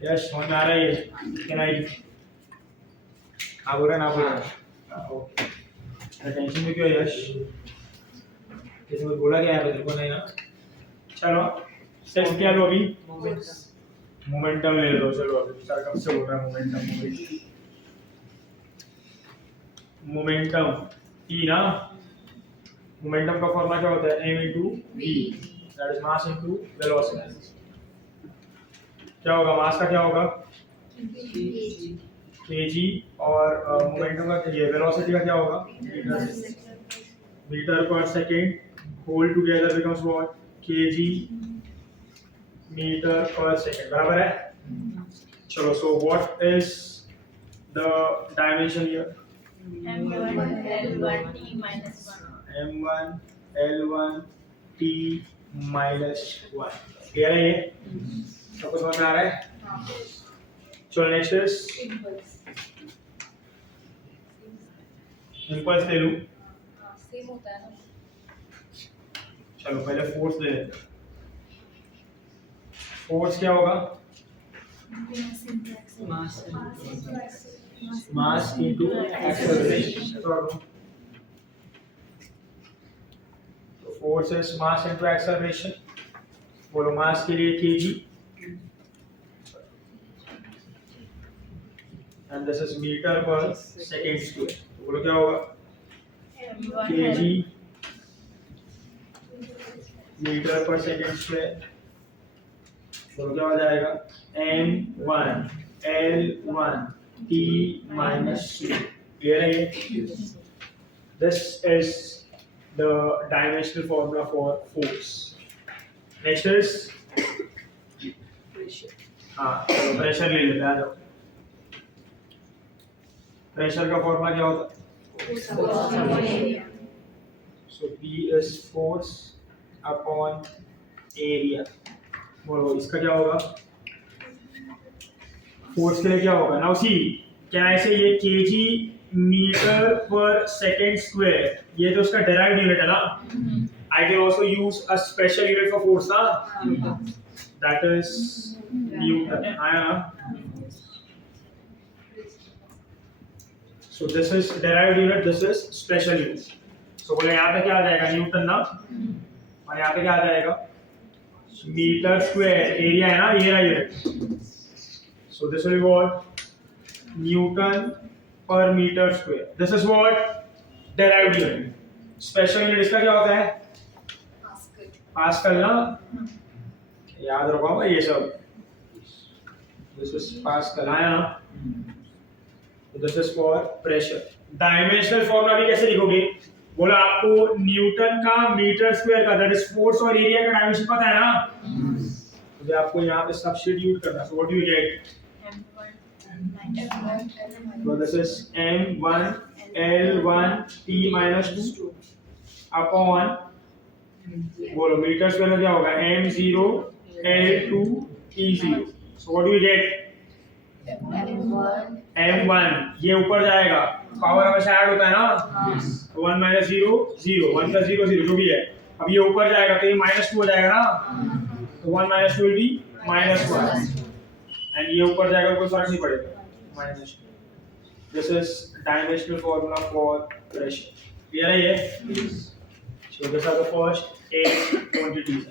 यश समझ में आ रहा है ये क्या नहीं हाँ बोल रहे ना बोल रहे ओके टेंशन में क्यों है यश किसी को बोला क्या है तेरे को नहीं ना चलो सेट क्या लो अभी Momentum. मोमेंटम ले लो चलो अभी सर कब से बोल रहा है मोमेंटम मोमेंटम ई ना मोमेंटम का फॉर्मूला क्या होता है m into v that is mass into velocity क्या होगा मास का क्या होगा kg और मोमेंटम का ये वेलोसिटी का क्या होगा metre per second whole together becomes what kg metre per second बराबर है चलो so what is the dimension here M1 L1 T minus 1 m1 l1 t minus 1 clear है ये सबको समझ में आ रहा है हाँ चलो नेक्स्ट इज इम्पल्स इंपल्स ले लूं हाँ सेम होता है ना चलो पहले फोर्स ले लेते हैं फोर्स क्या होगा मास इनटू एक्सेलरेशन तो force is mass into acceleration बोलो मास के लिए kg and this is metre per second square तो बोलो क्या होगा kg metre per second square बोलो क्या हो जाएगा m1 l1 t minus 2 clear है ये this is the dimensional formula for force next is हाँ चलो प्रेशर ले लेते हैं आ जाओ प्रेशर का फॉर्मूला क्या होता है so P is force upon area बोलो इसका क्या होगा फोर्स के लिए क्या होगा नाउ सी क्या ऐसे ये KG metre per second square ये तो उसका डेराइव्ड यूनिट है ना I can also use a special unit for force ना दैट इज न्यूटन आया ना सो this is derived unit this is special unit so बोले यहाँ पे क्या आ जाएगा न्यूटन ना और यहाँ पे क्या आ जाएगा मीटर स्क्वायर एरिया है ना ये रहा unit so this will be what newton per meter square this is what derived unit special unit इसका क्या होता है पास्कल ना याद रखो ये सब this is पास्कल आया ना this is for pressure dimensional formula भी कैसे लिखोगे बोला आपको न्यूटन का मीटर स्क्वायर का दैट इज फोर्स और एरिया का डायमेंशन पता है ना मुझे आपको यहाँ पे सब्स्टिट्यूट करना so what do you get so this is m1 l1 t minus 2 upon बोलो मीटर स्क्वायर में क्या होगा m0 l2 t0 so what do you get m1 ये ऊपर जाएगा पावर हमेशा ऐड होता है ना 1 minus 0 0 1 plus 0 0 जो भी है अब ये ऊपर जाएगा तो ये -2 हो जाएगा ना तो 1 minus 2 will be -1 and ये ऊपर जाएगा कोई फर्क नहीं पड़ेगा -2 this is dimensional formula for pressure clear है ये so these are the first 8 quantities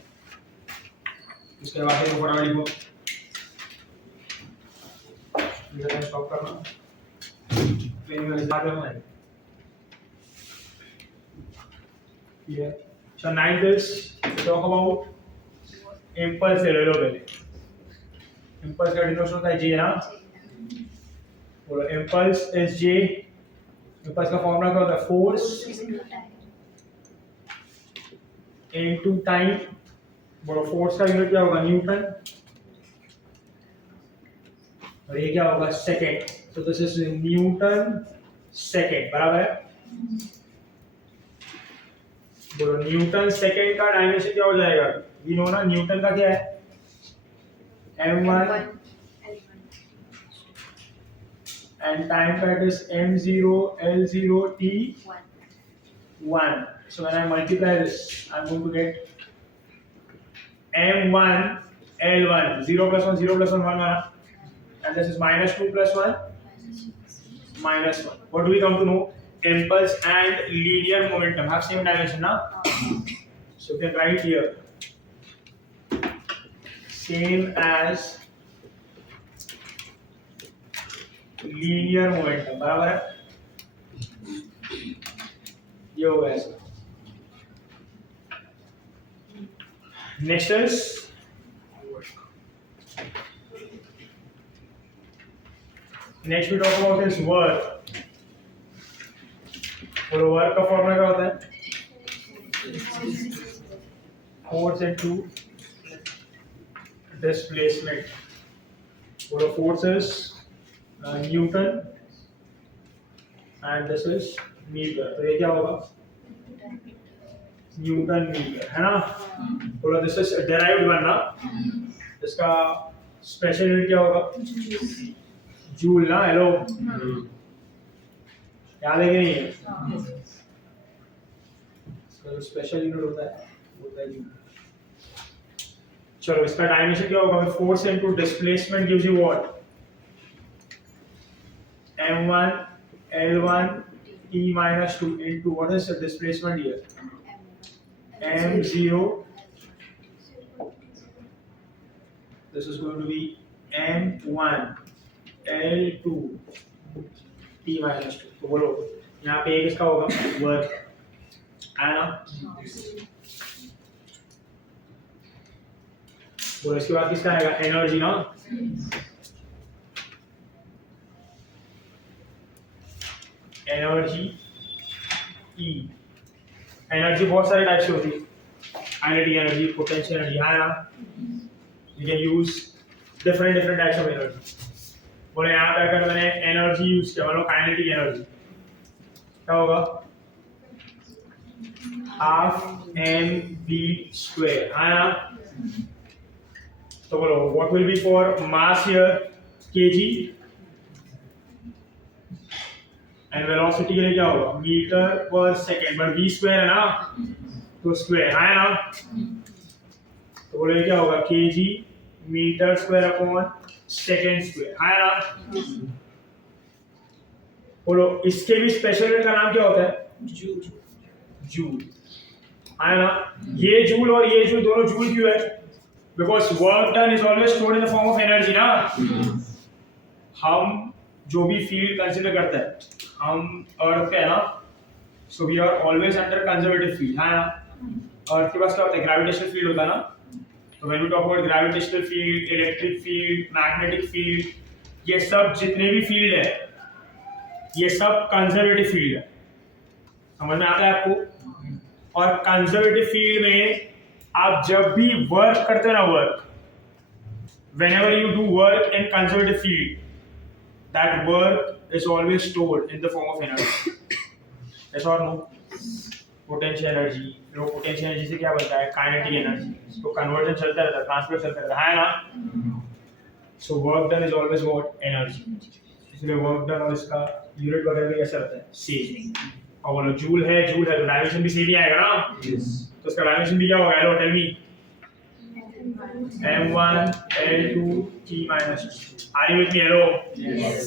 इसके बाद इसको फटाफट लिखो इधर स्टॉप करना प्लेन में स्टार्ट करना है Yeah. So ninth is talk about impulse ले लो पहले impulse का डिनोशन होता है J ना बोलो impulse is J impulse का फॉर्मूला क्या होता है force into time बोलो force का यूनिट क्या होगा न्यूटन और ये क्या होगा second so this is Newton second बराबर है बोलो न्यूटन सेकंड का डायमेंशन क्या हो जाएगा वी नो ना न्यूटन का क्या है m1 and time का it is m0 l0 t1 so when I multiply this I'm going to get m1 l1 0 plus 1 0 plus 1 1 and this is -2 plus 1 -1 what do we come to know impulse and linear momentum have same dimension now so you can write here same as linear momentum बराबर है ये होगा ऐसा next is next we talk about is work और work का formula क्या होता है फोर्स इनटू डिस्प्लेसमेंट और force is newton and this is metre तो ये क्या होगा न्यूटन मीटर है ना। बोलो दिस इज डेराइव्ड वन ना, इसका स्पेशल यूनिट क्या होगा? जूल ना। हेलो याद है कि नहीं है? इसका जो स्पेशल यूनिट होता है जूल। चलो इसका डायमेंशन क्या होगा? Force into displacement gives you what? m1 l1 t minus 2 into what is the displacement here? m0. This is going to be m1 l2 t minus 2. तो बोलो यहाँ पे एक इसका होगा वर्क है ना। बोलो इसके बाद किसका आएगा? एनर्जी ना। Energy E. एनर्जी बहुत सारे टाइप्स की होती है, काइनेटिक एनर्जी, पोटेंशियल एनर्जी है ना। You can use different types of energy. बोले यहाँ पे अगर मैंने एनर्जी यूज किया, मतलब काइनेटिक एनर्जी, क्या होगा? हाफ एम बी स्क्वायर है ना। तो बोलो what will be for mass here? KG. And velocity के लिए क्या होगा? Metre per second, but v square है ना, तो स्क्वायर है ना। तो बोले क्या होगा? Kg metre square upon second square है ना। बोलो इसके भी स्पेशल यूनिट का नाम क्या होता है? जूल है ना। ये जूल और ये जूल दोनों जूल क्यों है? Because work done is always stored in the form of energy ना। हम जो भी फील्ड कंसीडर करते हैं, हम अर्थ पे है ना, so we are always under conservative field है ना। अर्थ के पास क्या होता है? ग्रेविटेशनल फील्ड होता है ना। तो when we talk about gravitational field, electric field, magnetic field, ये सब जितने भी फील्ड है ये सब कंजर्वेटिव फील्ड है। समझ में आता है आपको? और कंजर्वेटिव फील्ड में आप जब भी वर्क करते हो ना, work, whenever you do work in conservative field, that work is always stored in the form of energy. Yes or no? Potential energy, low potential energy से क्या बनता है? Kinetic energy. तो conversion चलता रहता है, transfer चलता रहता है ना। So work done is always what? Energy. इसलिए work done और इसका यूनिट वगैरह भी कैसा रहता है? सेम। और बोलो जूल है तो डायमेंशन भी सेम ही आएगा ना। तो इसका डायमेंशन भी क्या होगा? Hello tell me. m1 l2 t minus 2. Are you with me? Hello? Yes.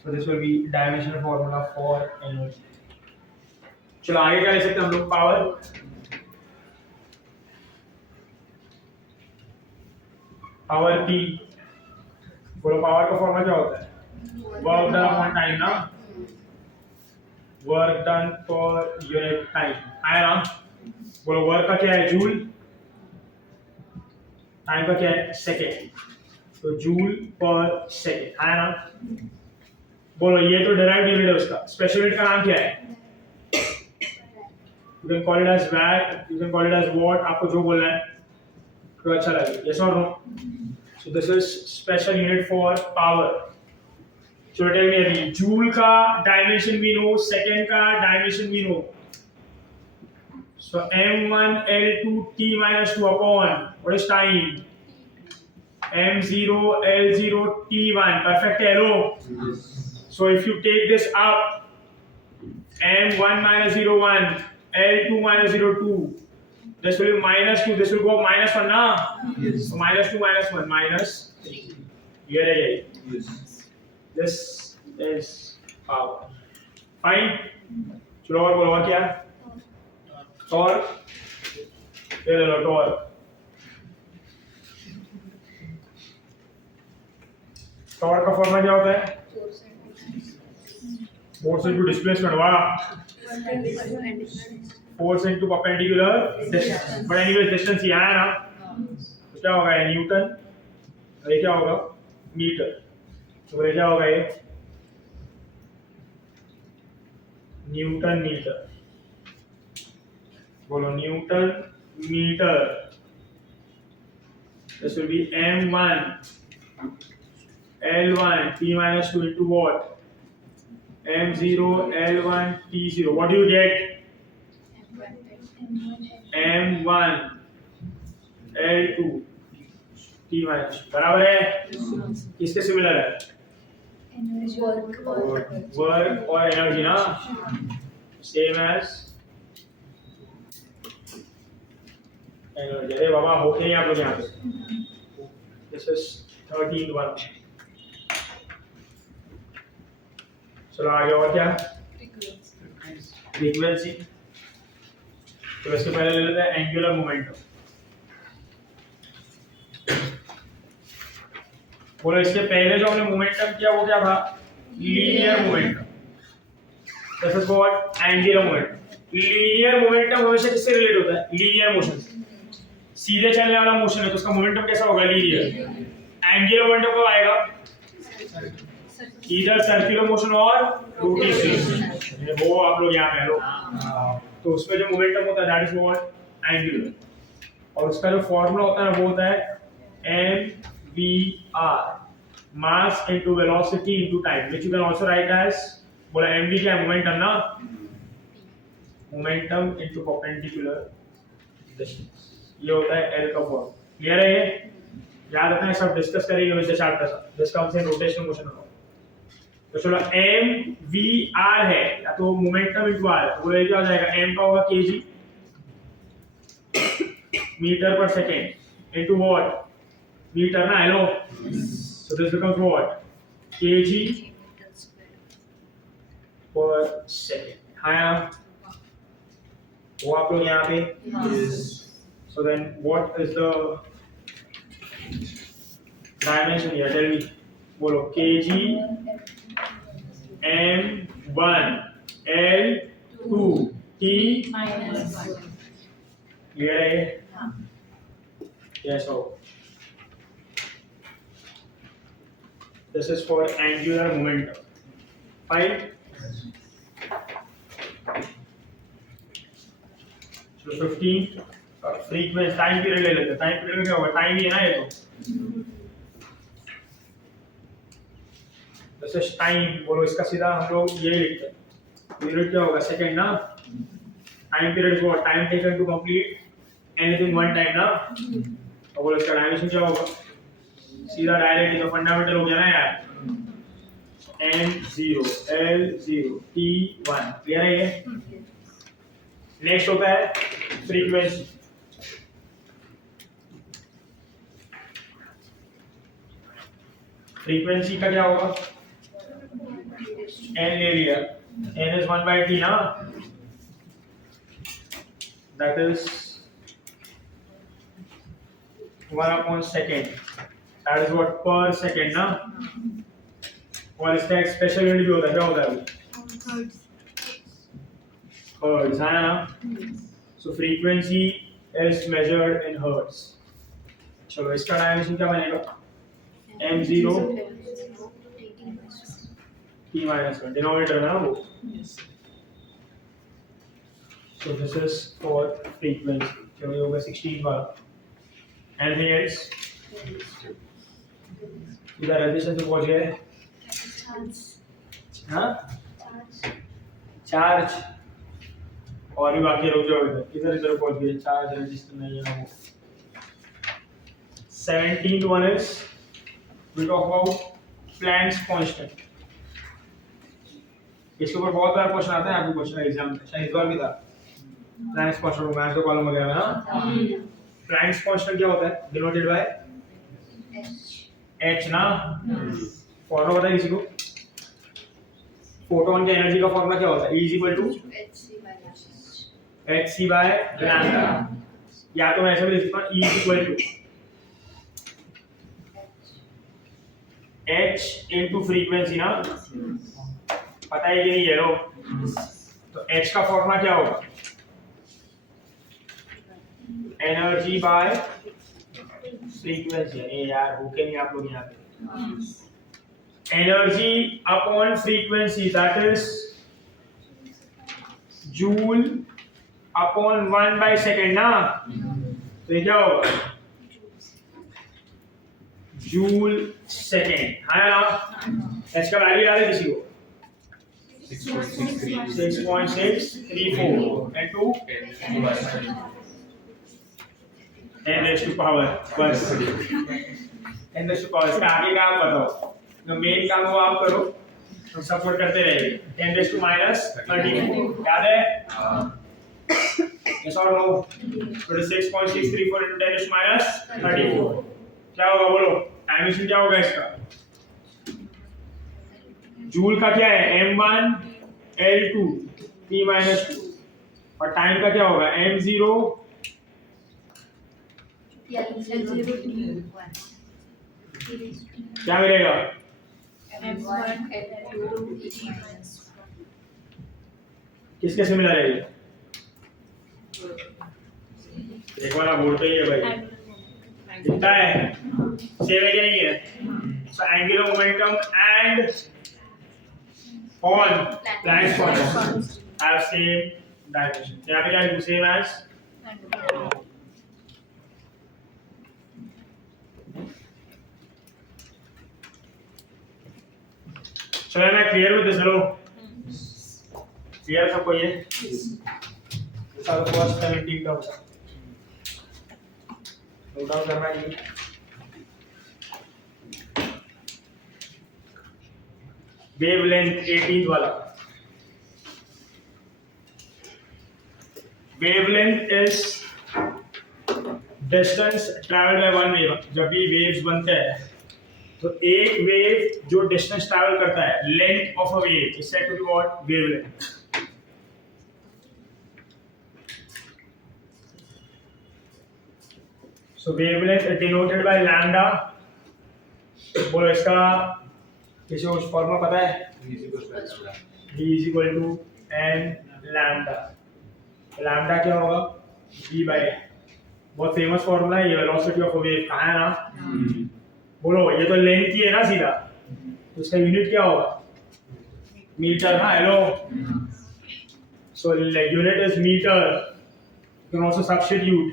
So this will be dimensional formula for energy. चलो आगे क्या लिख सकते हैं हम लोग? पावर। Power P। बोलो पावर का फॉर्मूला क्या होता है? वर्क डन अपॉन टाइम ना। Work done per unit time है ना। बोलो वर्क का क्या है? जूल। टाइम का क्या है? सेकेंड। तो जूल पर सेकेंड है ना। बोलो ये तो डिराइव्ड यूनिट है, उसका स्पेशल यूनिट का नाम क्या है? You can call it as watt, you can call it as watt, आपको जो बोलना है तो अच्छा लगे। यस और no? So this is special unit for power. So tell me अभी जूल का डायमेंशन भी नो, सेकेंड का डायमेंशन भी know. So m1 l2 t minus 2 upon what is time? m0 l0 t1. Perfect. Hello. So if you take this up, m1 minus 0 1, l2 minus 0 2, this will be minus 2. This will go minus 1 ना? Yes. So minus 2 minus 1 minus 3. ये रह गई। Yes. This is power. Fine. चलो और बोलो और क्या? Torque. ये ले लो टॉर्क। टॉर्क का फॉर्मूला क्या होता है? Force into displacement. वाह। Force into perpendicular distance. But anyway distance ये है ना, तो क्या होगा? ये न्यूटन। और ये क्या होगा? मीटर। तो ये क्या होगा? ये न्यूटन मीटर। बोलो newton metre. This will be m1 l1 t minus 2 into what? m0 l1 t0. What do you get? m1 l2 t minus बराबर है किसके सिमिलर है वर्क और एनर्जी ना सेम एज एनर्जी। अरे बाबा होते हैं आप लोग यहाँ पे दिस इज 13th वन। चलो आगे और क्या फ्रीक्वेंसी। तो इसके पहले ले लेते हैं एंगुलर मोमेंटम। बोलो इसके पहले जो हमने मोमेंटम किया वो क्या था linear momentum. This is what angular momentum. Linear momentum हमेशा किससे रिलेट होता है लीनियर मोशन से। सीधे चलने वाला मोशन है तो उसका मोमेंटम कैसा होगा लीनियर। एंगुलर मोमेंटम कब आएगा इधर सर्कुलर मोशन और रोटेशनल वो आप लोग यहाँ पे लो। तो उसमें जो मोमेंटम होता है दैट इज व्हाट एंगुलर। और उसका जो फॉर्मूला होता है वो होता है mvr mass into velocity into time which you can also write as बोला mv क्या है मोमेंटम ना मोमेंटम into perpendicular distance। ये होता है L का फॉर्म। क्लियर है ये याद रखना है सब डिस्कस करेंगे with the chapter this comes in rotational motion. तो चलो mvr है या तो मोमेंटम इनटू r है वो क्या हो जाएगा m का होगा kg metre per second into what metre ना hello. So this becomes what kg per second. हाँ वो आप लोग यहाँ पे so then what is the dimension here tell me बोलो kg m1 l2 t clear है yes so this is for angular momentum fine। so 15 frequency time period ले लेते हैं। टाइम पीरियड क्या होगा टाइम ही है ना ये तो जैसे टाइम बोलो इसका सीधा हम लोग यही लिखते हैं पीरियड क्या होगा सेकंड ना। Time period is what time taken to complete anything one time ना। और बोलो इसका डायमेंशन क्या होगा सीधा डायरेक्ट तो फंडामेंटल हो गया ना यार m0 l0 t1 क्लियर है ये। नेक्स्ट होता है फ्रीक्वेंसी। फ्रीक्वेंसी का क्या होगा n ले लिया n is 1/t ना that is 1/second that is what per second ना। और इसका एक स्पेशल यूनिट भी होता है क्या होता है हर्ट्ज है ना। So frequency is measured in hertz. चलो इसका डायमेंशन क्या बनेगा m0 t-1 डिनोमिनेटर में ना वो। so this is for frequency चलो ये होगा 16 बार। anything else इधर रेजिस्टेंस से पहुंच गए हाँ चार्ज और भी बाकी रुक जाओ इधर इधर पहुंच गए चार्ज रेजिस्टेंस नहीं है वो। 17th one is we talk about Planck's constant। इसके ऊपर बहुत बार क्वेश्चन आता है आपको क्वेश्चन एग्जाम में शायद इस बार भी था Planck's constant मैथ्स के कॉलम वगैरह में ना। Planck's constant क्या होता है डिनोटेड बाय h ना। फॉर्मूला बताइए किसी को फोटोन की एनर्जी का फॉर्मूला क्या होता है E = hc/λ या तो मैं ऐसे भी लिख सकता हूं E = h into frequency ना। पता है कि नहीं है लो तो h का फॉर्मूला क्या होगा एनर्जी बाय फ्रीक्वेंसी। अरे यार होके नहीं आप लोग यहाँ पे energy upon frequency that is joule upon 1/second ना। तो ये क्या होगा जूल सेकेंड है ना। h का वैल्यू याद है किसी को 6.634 and 2 10 raised to power बस 10 raised to power इसका आगे का आप बताओ जो मेन काम वो आप करो तो सपोर्ट करते रहेंगे 10 raised to minus 34 याद है yes or no 26.634 into 10 raised to minus 34 क्या होगा बोलो टाइमिंग क्या होगा इसका जूल का क्या है m1 l2 t minus 2 और टाइम का क्या होगा m0 क्या मिलेगा किसके से मिला रहेगा एक बार बोर्ड पे ही है भाई कितना है सेम है कि नहीं है so angular momentum and on planet forms have same dimension यहाँ पे क्या है same as so am I clear with this hello clear सबको ये इसका तो फर्स्ट 17 का होता नोट डाउन करना है wavelength 18th वाला wavelength is distance traveled by one wave जब भी waves बनते हैं तो एक wave जो distance travel करता है length of a wave is said to be what wavelength so wavelength is denoted by lambda बोलो इसका किसी को फॉर्मूला पता है d is equal to n lambda lambda क्या होगा v by बहुत फेमस फॉर्मूला है ये वेलोसिटी ऑफ अ वेव कहाँ है ना बोलो ये तो लेंथ ही है ना सीधा तो इसका यूनिट क्या होगा मीटर ना hello so unit is metre you can also substitute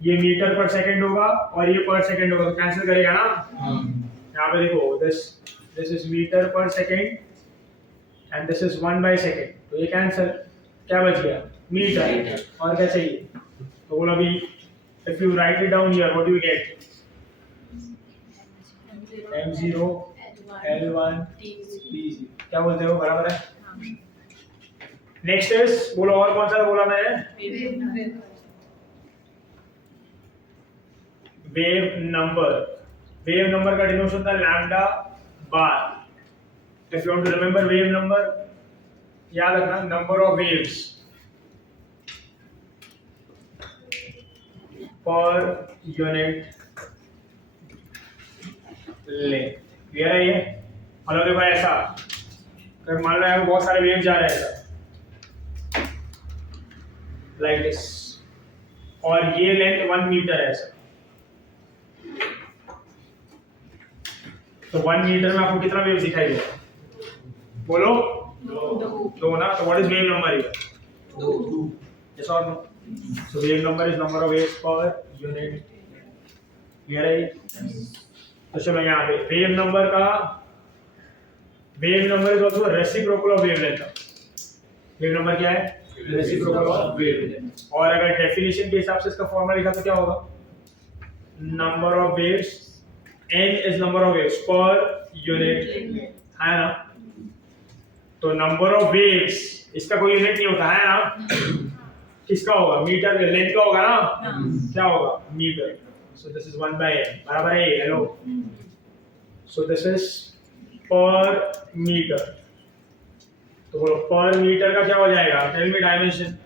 ये मीटर पर सेकंड होगा और ये पर सेकंड होगा तो कैंसिल करेगा ना यहाँ पे देखो this is meter per second and this is 1 by second तो ये कैंसिल क्या बच गया मीटर और क्या चाहिए तो बोलो अभी if you write it down here what do you get m0 l1 t0 क्या बोलते हो बराबर है नेक्स्ट इज बोलो और कौन सा बोला मैंने वेव नंबर का डिनोशन था lambda bar if you want to remember wave number याद रखना number of waves per unit length clear है ये मतलब देखो ऐसा अगर मान लो बहुत सारे वेव जा रहे हैं लाइक दिस और ये लेंथ 1 मीटर है ऐसा तो 1 मीटर में आपको कितना वेव दिखाई देगा बोलो दो ना तो what is wave number here 2 yes और no so wave number is number of waves per unit clear है तो चलो यहाँ पे wave number is also reciprocal of wavelength wave number क्या है रेसिप्रोकल ऑफ वेवलेंथ और अगर डेफिनेशन के हिसाब से इसका फॉर्मूला लिखा तो क्या होगा number of waves n is number of waves per unit है ना तो नंबर ऑफ वेव्स इसका कोई यूनिट नहीं होता है ना किसका होगा मीटर लेंथ का होगा ना क्या होगा metre so this is 1 by n बराबर है hello so this is per metre तो बोलो पर मीटर का क्या हो जाएगा tell me dimension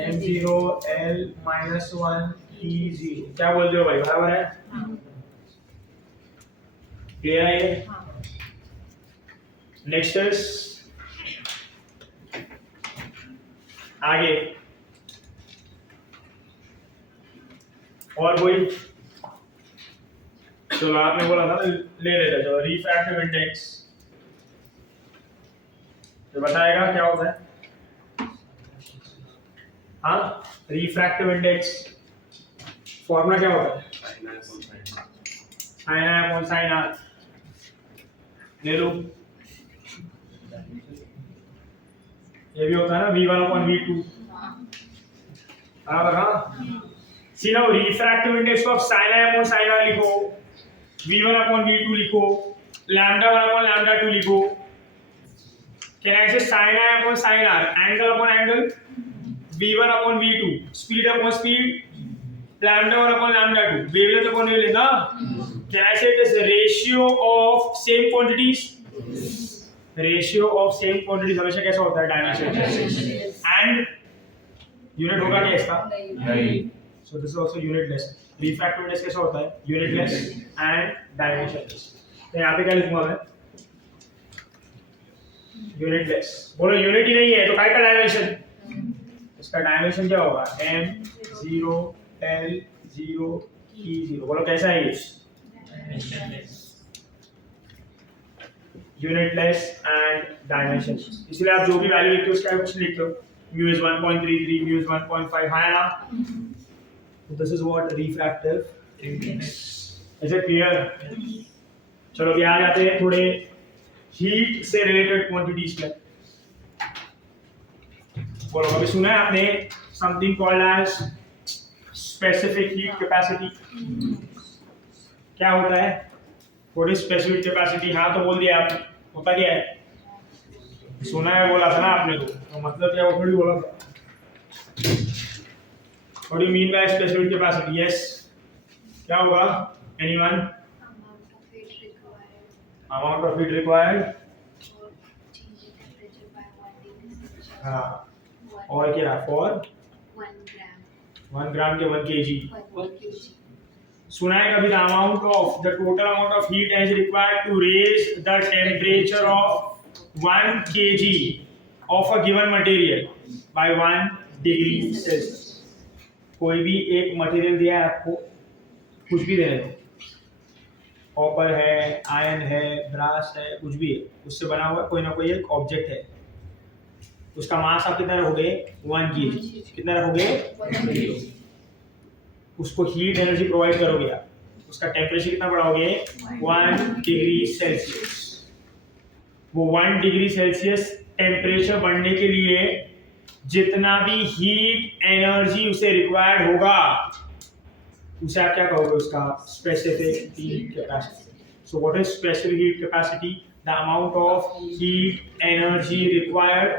m0 l minus 1 t0 क्या बोलते हो भाई बराबर है क्लियर है ये नेक्स्ट इज आगे और कोई चलो आपने बोला था ले लेते चलो रिफ्रैक्टिव इंडेक्स तो बताएगा क्या होता है हाँ रिफ्रैक्टिव इंडेक्स फॉर्मूला क्या होता है sin r ले लो, ये भी होता है ना V1/V2 बराबर। हाँ see now refractive index of sin i upon sin r लिखो, V1/V2 लिखो, λ1/λ2 लिखो। Can I say sin i upon sin r, angle upon angle, V1/V2, speed upon speed, λ1/λ2, wavelength upon wavelength ना। Can I say it is ratio of same quantities? Ratio of same quantities हमेशा कैसा होता है, dimension, and unit होगा क्या इसका? नहीं। So this is also unitless. Refractive index कैसा होता है? Unitless and dimensionless. तो यहाँ पे क्या लिखूंगा मैं? Unitless. बोलो यूनिट ही नहीं है तो काय का डायमेंशन? इसका डायमेंशन क्या होगा? M0 L0 E0। बोलो कैसा है ये? Unitless and dimensionless। इसलिए आप जो भी वैल्यू लिखते हो उसका कुछ लिखते हो, mu is 1.33, mu is 1.5 है ना। So this is what refractive index। Is it clear? चलो अभी आ जाते हैं थोड़े हीट से रिलेटेड क्वांटिटीज पे। बोलो अभी सुना है आपने something called as specific heat capacity? क्या होता है? What is specific capacity? हाँ तो बोल दिया आपने, होता क्या है? सुना है बोला था ना आपने तो मतलब क्या वो थोड़ी बोला था। What do you mean by specific capacity? Yes, क्या होगा? Anyone? Amount of heat required Amount of heat required for changing temperature by 1 degree Celsius. हाँ और क्या for 1 gram 1 ग्राम के 1 kg। per 1 kg. सुना है कभी the total amount of heat is required to raise the temperature of 1 kg of a given material by 1 degree Celsius। कोई भी एक मटेरियल दिया है आपको, कुछ भी दे रहे हो, कॉपर है, आयरन है, ब्रास है, कुछ भी है, उससे बना हुआ कोई ना कोई एक ऑब्जेक्ट है, उसका मास आप कितना रखोगे? 1 kg। कितना रखोगे? उसको हीट एनर्जी प्रोवाइड करोगे आप, उसका टेम्परेचर कितना बढ़ाओगे? 1 डिग्री सेल्सियस। वो 1 डिग्री सेल्सियस टेम्परेचर बढ़ने के लिए जितना भी हीट एनर्जी उसे रिक्वायर्ड होगा उसे आप क्या कहोगे? उसका specific heat capacity. So what is specific heat capacity? The amount of heat energy required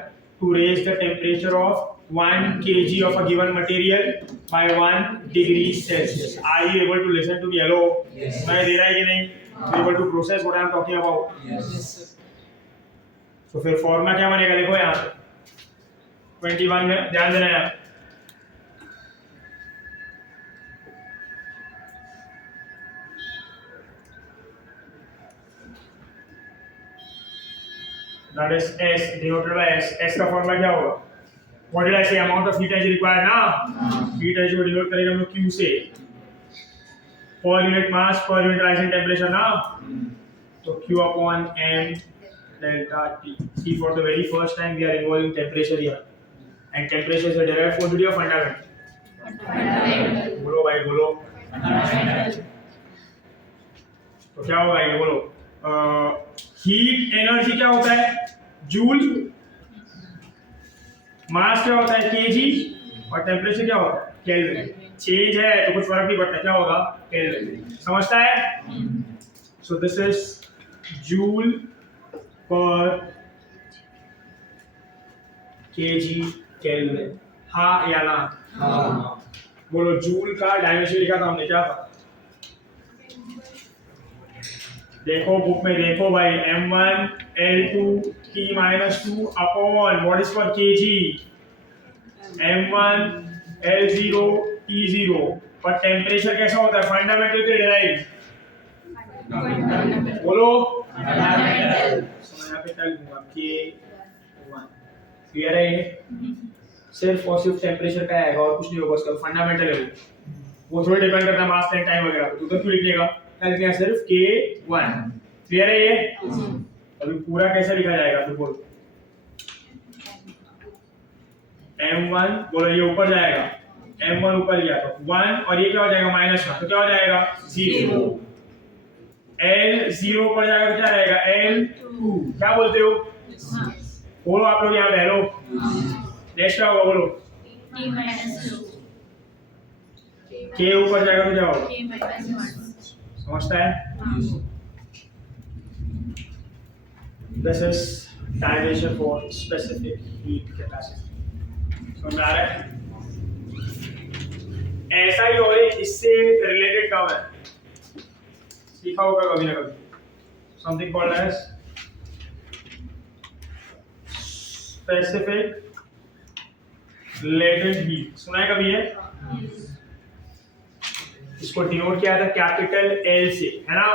to raise the temperature of 1 kg of a given material by 1 degree Celsius। Are you able to listen to me? Hello? Yes। मैं दे रहा है कि नहीं? You able to process what I am talking about? Yes, sir। तो फिर formula क्या बनेगा? देखो यहाँ पे 21 में ध्यान देना है। That is S denoted by S। S का फॉर्मूला क्या होगा? What did I say? Amount of heat energy required ना। Heat energy को डिनोट करेंगे हम लोग Q से, per unit mass per unit rising temperature ना। तो Q upon M delta T। See, for the very first time we are involving temperature here, and temperature is a derived quantity of fundamental। Fundamental। बोलो भाई बोलो। Fundamental। तो क्या होगा ये बोलो? हीट एनर्जी क्या होता है? जूल। मास क्या होता है? केजी। और टेम्परेचर क्या होता है? केल्विन। चेंज है तो कुछ फर्क नहीं पड़ता, क्या होगा? केल्विन। समझता है? सो दिस इज जूल पर केजी केल्विन। हाँ या ना? हाँ। बोलो जूल का डायमेंशन लिखा था हमने, क्या था? देखो बुक में देखो भाई, M1 L2 T-2 upon what is for KG? M1 L0 T0। पर टेम्परेचर कैसा होता है? फंडामेंटल के डिराइव। Fundamental। बोलो। Fundamental। तो मैं यहाँ पे कर दूंगा K1। क्लियर है ये? सिर्फ और सिर्फ टेम्परेचर का आएगा और कुछ नहीं होगा, उसका फंडामेंटल है वो थोड़ी डिपेंड करता है मास एंड टाइम वगैरह पे। तो उधर क्यों लिखने का? क्या लिखना है? सिर्फ K1। क्लियर है ये? अभी पूरा कैसे लिखा जाएगा तो बोलो। M1 बोलो ये ऊपर जाएगा, M1 ऊपर गया तो 1 और ये क्या हो जाएगा? -1, तो क्या हो जाएगा? 0। L 0 पर जाएगा तो क्या रहेगा L2, क्या बोलते हो बोलो आप लोग यहाँ पे हेलो नेक्स्ट क्या होगा बोलो T minus 2. K ऊपर जाएगा तो क्या होगा K minus 1. समझता है this is dimension for specific heat capacity समझ में आ रहा है ऐसा ही और एक इससे रिलेटेड टर्म है सीखा होगा कभी ना कभी something called as specific latent heat सुना है कभी है इसको डिनोट किया था कैपिटल एल से है ना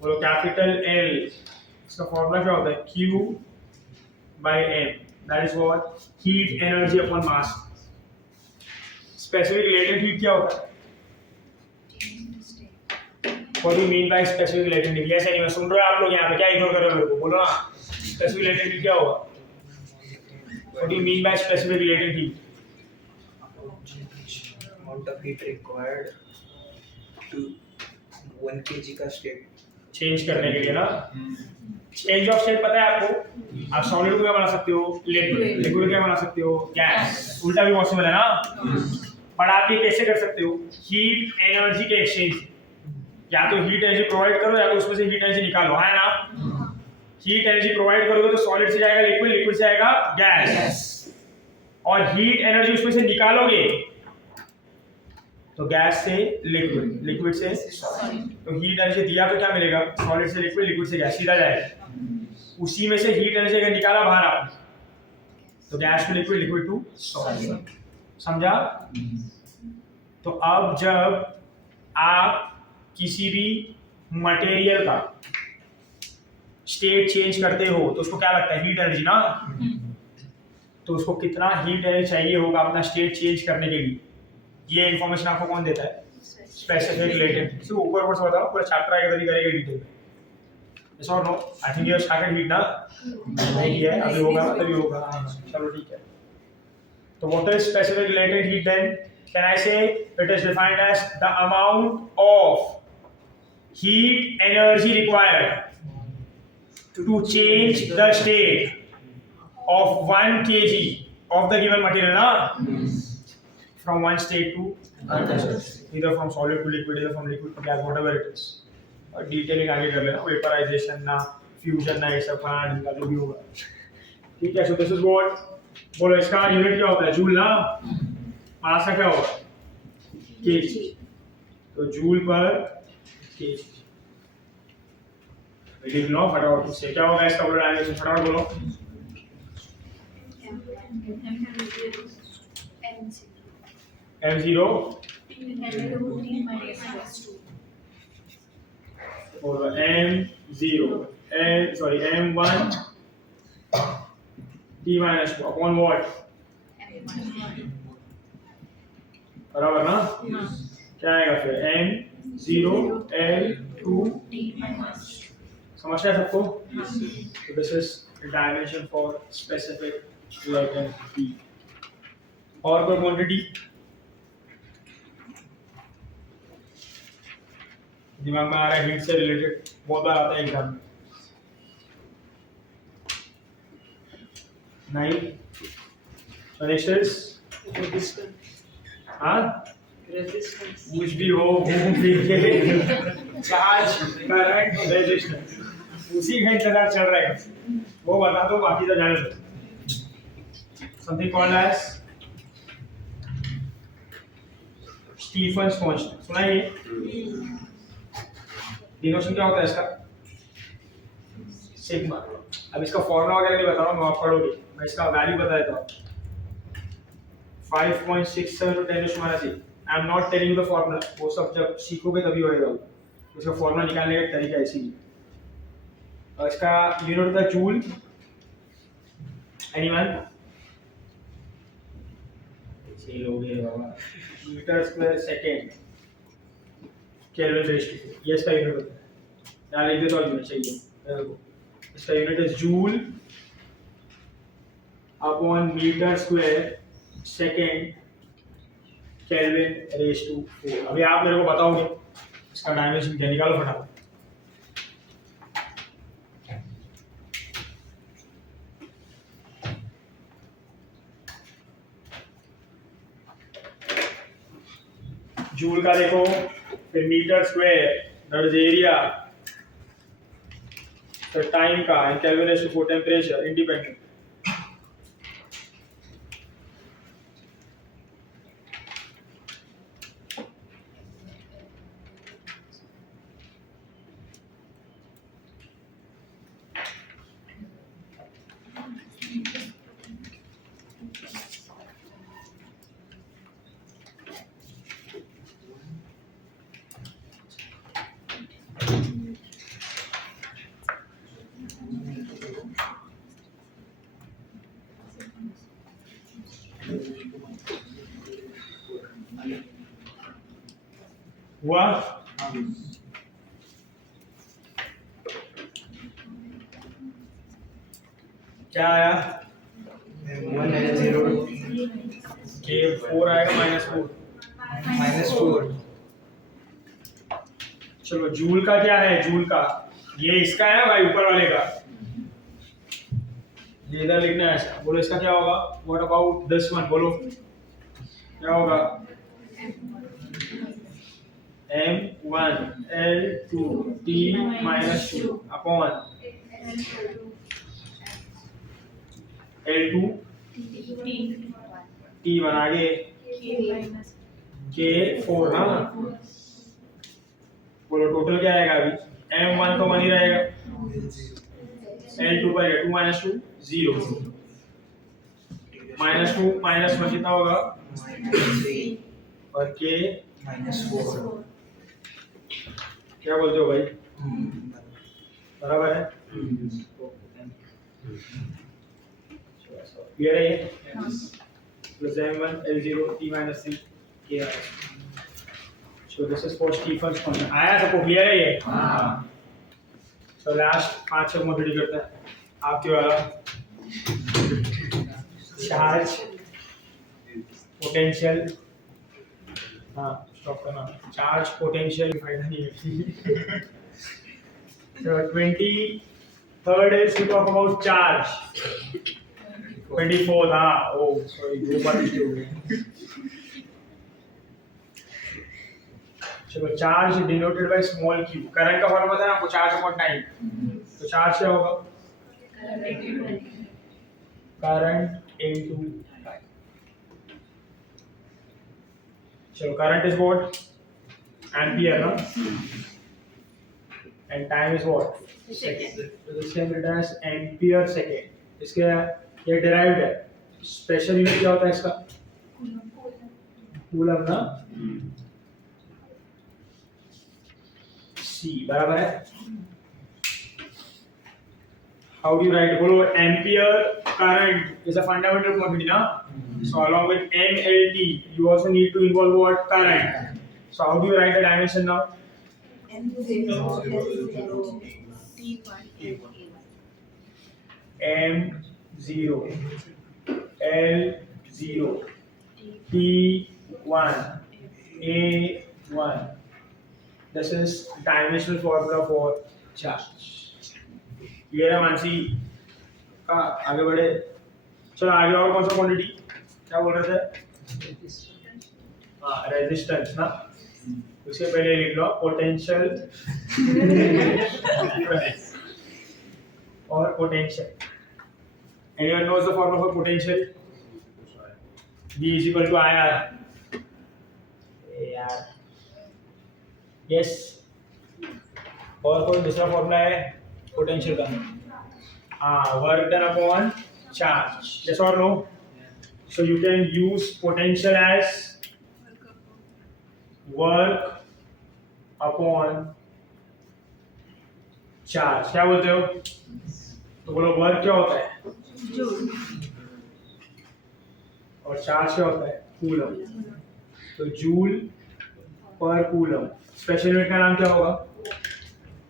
बोलो कैपिटल एल इसका फॉर्मूला क्या होता है Q by M that is what heat energy upon mass specific latent heat क्या होता है What do you mean by specific latent heat? Yes, anyway, सुन रहे हो आप लोग यहाँ पे क्या इग्नोर कर रहे हो मेरे को बोलो ना specific latent heat क्या होगा What do you mean by specific latent heat? Amount of heat required to 1 kg का state चेंज करने के लिए ना चेंज ऑफ स्टेट पता है आपको आप सॉलिड को क्या बना सकते हो लिक्विड लिक्विड क्या बना सकते हो गैस उल्टा भी पॉसिबल है ना बट आप ये कैसे कर सकते हो हीट एनर्जी के एक्सचेंज या तो हीट एनर्जी प्रोवाइड करो या तो उसमें से हीट एनर्जी निकालो है ना हीट एनर्जी प्रोवाइड करोगे तो सॉलिड से जाएगा लिक्विड लिक्विड से आएगा गैस और हीट एनर्जी उसमें से निकालोगे तो गैस से लिक्विड लिक्विड से तो हीट एनर्जी दिया तो क्या मिलेगा सॉलिड से लिक्विड लिक्विड से गैस सीधा जाएगा उसी में से हीट एनर्जी अगर निकाला बाहर आप तो gas to liquid liquid to solid समझा तो अब जब आप किसी भी मटेरियल का स्टेट चेंज करते हो तो उसको क्या लगता है हीट एनर्जी ना तो उसको कितना हीट एनर्जी चाहिए होगा अपना स्टेट चेंज करने के लिए ये इन्फॉर्मेशन आपको कौन देता है स्पेसिफिक लेटेंट सिर्फ ऊपर से बताओ पूरा चैप्टर आएगा तभी करेंगे डिटेल में यस और no I think you started heat ना नहीं है अभी होगा तभी होगा चलो ठीक है तो what is specific latent heat then can I say it is defined as the amount of heat energy required to change the state of 1 kg of the given material na? From one state to another state either from solid to liquid either from liquid to gas whatever it is और detailing आगे कर लेना vaporisation ना fusion ना ये सब खाना ढंगा जो भी होगा ठीक है सो दिस इज व्हाट बोलो इसका यूनिट क्या होता है जूल ना मास का क्या होगा केजी तो जूल पर लिख लो फटाफट से क्या होगा इसका पूरा डायमेंशन फटाफट बोलो m0 बोलो m0 m1 t minus 2 upon what बराबर ना क्या आएगा फिर m0 l2 समझ रहे हैं सबको तो this is dimension for specific latent heat और कोई क्वांटिटी दिमाग में आ रहा है हीट से रिलेटेड बहुत बार आता है एग्जाम में नहीं तो नेक्स्ट इज Resistance. हाँ Resistance. कुछ भी हो घूम फिर के चार्ज करंट रेजिस्टेंस उसी का इंतजार चल रहा है वो बता दो बाकी तो जाने दो something called as Stefan's constant सुना है ये डिनोशन क्या होता है इसका सिग्मा अब इसका फॉर्मूला वगैरह नहीं बता रहा हूँ मैं आप पढ़ोगे मैं इसका वैल्यू बता देता हूँ 5.67 to 10⁻⁶ I am not telling the formula वो सब जब सीखोगे तभी होएगा उसका फॉर्मूला निकालने का तरीका ऐसी है और इसका यूनिट होता है जूल एनीवन सही लोग ये बाबा metre square second kelvin raise to ये इसका यूनिट होता है यहाँ लिख दे तो यूनिट चाहिए इसका यूनिट है joule upon metre square second kelvin raise to 4 अभी आप मेरे को बताओगे इसका डायमेंशन क्या निकालो फटाफट जूल का देखो, फिर metre square, that is area, फिर टाइम का, and kelvin is to for temperature independent. हुआ? क्या आया? 1L0 के 4 आएगा -4। -4 चलो जूल का क्या है? जूल का ये इसका है भाई, ऊपर वाले का, ये इधर लिखना है ऐसा। बोलो इसका क्या होगा? What about this one? बोलो क्या होगा? m1l2 t -2 upon l2 t1 आगे k4 ना। बोलो टोटल क्या आएगा? अभी m1 तो 1 ही रहेगा, l2 पर 2 -2 0, -2 -1 कितना होगा? और k -4 क्या बोलते हो भाई? बराबर है? क्लियर है ये? Plus m1 l0 t -3 k आया। So this is for Stephen's constant। आया सबको? क्लियर है ये? हाँ। तो लास्ट 5 से मॉडिफाई करते हैं आपके वाला। चार्ज, पोटेंशियल, हाँ स्टॉप करना, चार्ज पोटेंशियल फायदा नहीं है। So 23rd is we talk about charge। 24th, हाँ, oh sorry, 2 बार मिस्टेक हो गई। चलो charge denoted by small q, current का फॉर्मूला था ना आपको, चार्ज अपॉन टाइम। तो चार्ज क्या होगा? Current into time. चलो करंट इज व्हाट? एम्पियर ना, and time is what? Second. तो this can be written as ampere second. इसके ये डिराइव्ड है। स्पेशल यूनिट क्या होता है इसका? कूलम ना, C बराबर है। How do you write? बोलो ampere current is a fundamental quantity ना, so along with mLT you also need to involve what? Current। So how do you write the dimension now? m0 l0 t1 a1। This is dimensional formula for charge। ये रहा मानसी का, आगे बढ़े। चलो आगे और कौन सा क्वांटिटी क्या बोल रहे थे? हाँ रेजिस्टेंस ना, उसके पहले लिख लो पोटेंशियल और potential. Anyone knows the formula for potential? V is equal to IR। यार यस, और कोई दूसरा फॉर्मूला है पोटेंशियल का? हाँ, work done upon charge. Yes और no? So you can use potential as work upon charge. क्या बोलते हो? तो बोलो वर्क क्या होता है और चार्ज क्या होता है? कूलम। तो joule per coulomb. Special unit का नाम क्या होगा?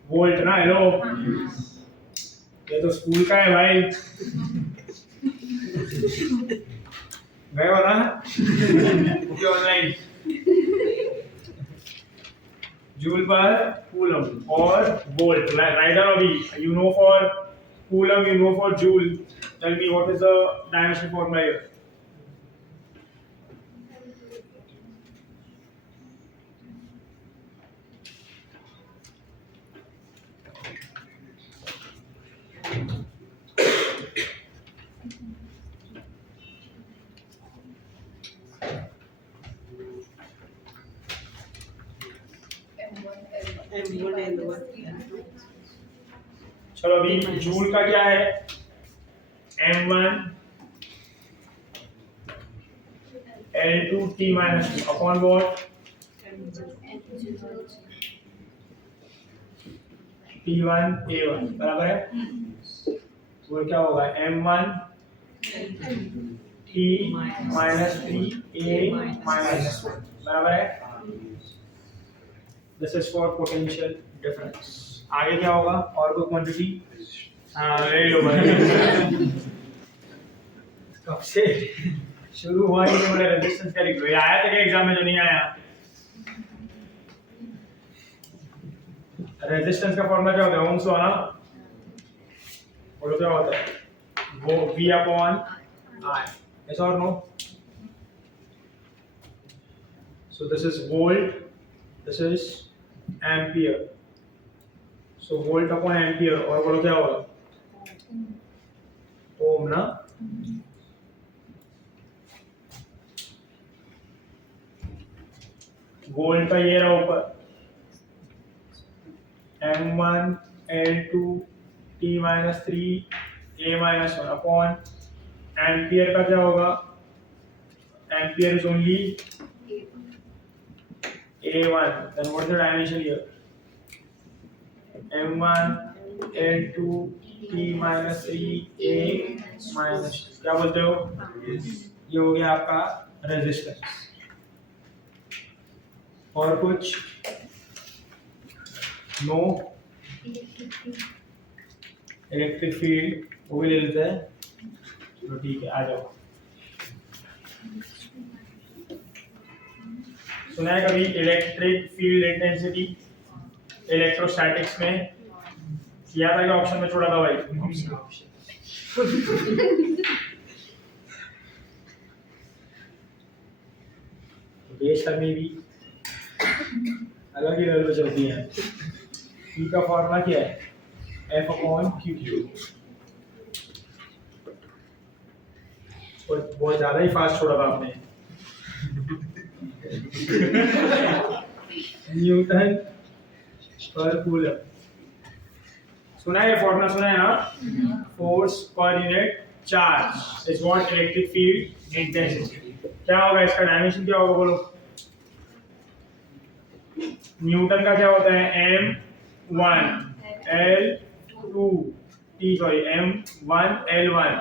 वोल्ट ना। हेलो, ये तो स्कूल का है भाई, गए हो ना ऑनलाइन। जूल पर कूलम और वोल्ट। राइट डाउन अभी। You know for coulomb, you know for joule. Tell me what is the dimension formula here? चलो अभी जूल का क्या है, m1 L2 T minus 2 upon what, T1 A1 बराबर है। वो क्या होगा, m1 T minus 3 A minus 1 बराबर है। This is for potential difference. आगे क्या होगा, और कोई क्वांटिटी, ले लो भाई कब से शुरू हुआ ही नहीं, बोले रेजिस्टेंस का लिख लो। ये आया था क्या एग्जाम में, जो नहीं आया? रेजिस्टेंस का फॉर्मूला क्या होता है, ओम्स वाला, बोलो क्या होता है, वो V upon I, yes or no? So this is volt, this is ampere, so volt upon ampere, और बोलो क्या होगा, ओम ना। वोल्ट का ये रहा ऊपर, m1 L2 T minus 3 A minus 1 upon ampere का क्या होगा, ampere is only A1, then what is the dimension here, m1 L2 T minus 3 A minus, क्या बोलते हो, ये हो गया आपका रेजिस्टेंस। और कुछ नो, इलेक्ट्रिक फील्ड वो भी ले लेते हैं, चलो ठीक है, आ जाओ। सुना है कभी इलेक्ट्रिक फील्ड इंटेंसिटी इलेक्ट्रोस्टैटिक्स में किया था, क्या ऑप्शन में छोड़ा था भाई? बेशक में भी अलग ही लेवल पे चलती है। P का फॉर्मूला क्या है, F अपॉन Q। बहुत ज्यादा ही फास्ट छोड़ा था आपने। न्यूटन पर कूलम, सुना है ये फॉर्मूला, सुना है ना, force per unit charge is what electric field intensity. क्या होगा इसका डायमेंशन, क्या होगा बोलो, न्यूटन का क्या होता है, m1 L2 T, sorry m1 L1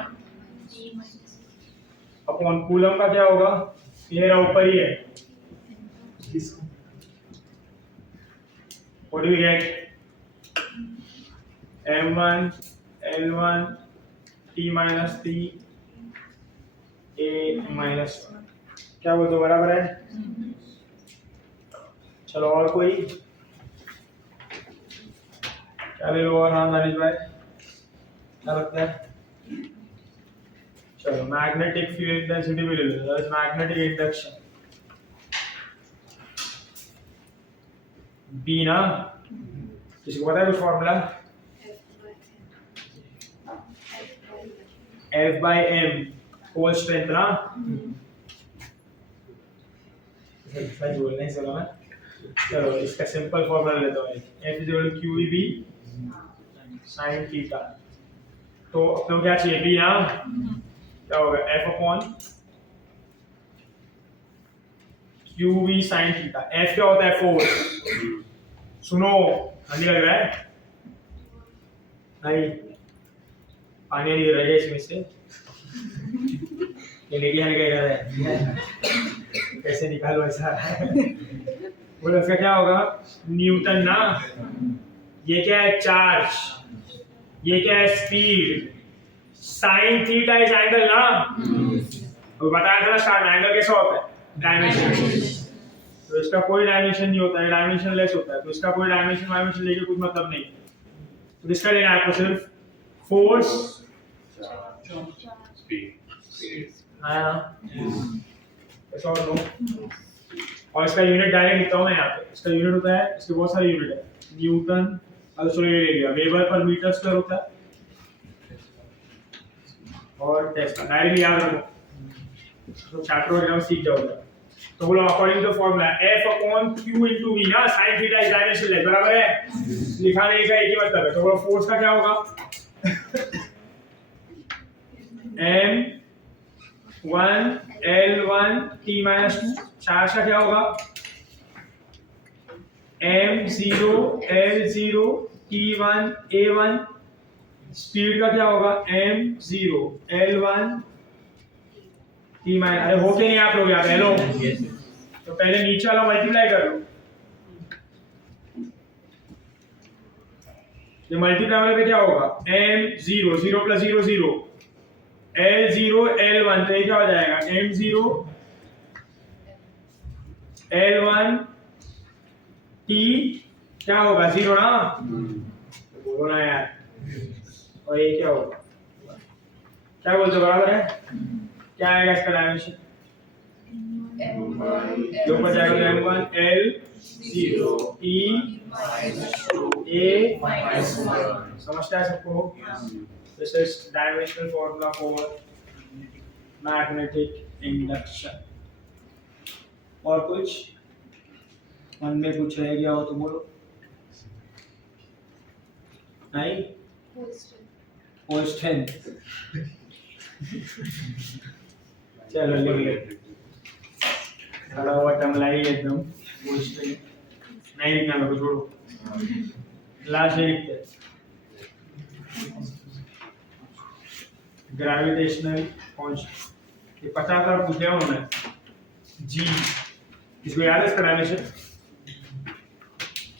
upon coulomb का क्या होगा, ये रहा ऊपर ही है, what do we get, m1 L1 T minus 3 A minus 1, क्या बोलते हो, बराबर है। चलो और कोई, क्या ले लो और, हाँ नारिश भाई क्या लगता है, चलो मैग्नेटिक फील्ड इंटेंसिटी भी ले लो, that is magnetic induction, B ना, किसी को पता है कुछ formula, F by M pole strength ना, सही बोलने ही चलो मैं, चलो इसका सिंपल फॉर्मूला लेता हूँ, F is equal to QEB sin theta. तो अपने को क्या चाहिए, B ना, क्या होगा, F upon QV sin theta. F क्या होता है, फोर्स। सुनो ठंडी लग रहा है, नहीं पानी नहीं गिर रहा है इसमें से, ये लेडी है क्या कर रहा है, कैसे निकालो ऐसा, बोलो इसका क्या होगा, न्यूटन ना, ये क्या है, चार्ज, ये क्या है, speed, sine theta is angle ना, वो बताया था ना स्टार्ट में, एंगल कैसा होता है, डायमेंशन, तो इसका कोई डायमेंशन नहीं होता है, डायमेंशन लेस होता है, तो इसका कोई डायमेंशन लेके कुछ मतलब नहीं, तो इसका लेना है आपको सिर्फ फोर्स, हाँ ऐसा और नो, और इसका यूनिट डायरेक्ट लिखता हूँ मैं यहाँ पे, इसका यूनिट होता है, इसके बहुत सारे यूनिट है, न्यूटन, अगर चलो ये ले लिया, वेबर पर मीटर स्क्वायर होता है, और टेस्ला, डायरेक्ट याद रखो, तो चैप्टर वगैरह में सीख जाओगे। तो बोलो according to formula f upon q into v ना sin थीटा इज डायमेंशनलेस बराबर है, लिखा नहीं का एक ही मतलब है। तो बोलो फोर्स का क्या होगा m1 l1 t-2 चार्ज का क्या होगा m0 l0 t1 a1, speed का क्या होगा m0 l1 t-, अरे हो के नहीं आप लोग यहाँ पे हेलो, तो पहले नीचे वाला मल्टीप्लाई कर लो, ये मल्टीप्लाई वाले पे क्या होगा m0 0 प्लस 0 0 l0 l1, तो ये क्या हो जाएगा m0 l1 t क्या होगा 0 ना, तो बोलो ना यार, और ये क्या होगा क्या बोलते हो बराबर है, क्या आएगा इसका डायमेंशन जो बचाएगा m1 l0 t a, समझता है सबको। This is dimensional formula for magnetic induction. और कुछ मन में कुछ रह गया हो तो बोलो, नहीं क्वेश्चन चलो लिख ले, खड़ा हुआ टमलाई एकदम क्वेश्चन नहीं लिखना, मेरे को छोड़ो, लास्ट में लिखते ग्रेविटेशनल कांस्टेंट, ये 50 बार पूछ लिया उन्होंने जी, इसको याद है इसका डायमेंशन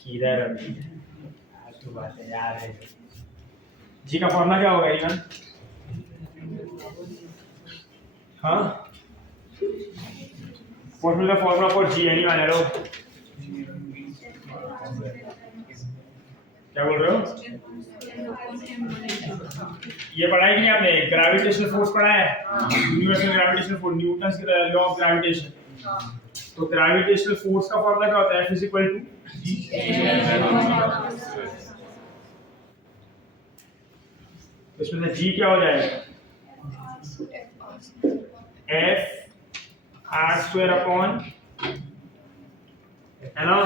किधर है, तो बात है यार है, जी का फॉर्मूला क्या होगा इवन, हाँ formula for G any one, hello क्या बोल रहे हो, ये पढ़ा है कि नहीं आपने, ग्रेविटेशनल फोर्स पढ़ा है, universal gravitational force, Newton's law of gravitation. तो ग्रेविटेशनल फोर्स का फॉर्मूला क्या होता है, F इज इक्वल टू इसमें से जी क्या हो जाएगा F r स्क्वायर अपॉन, है ना,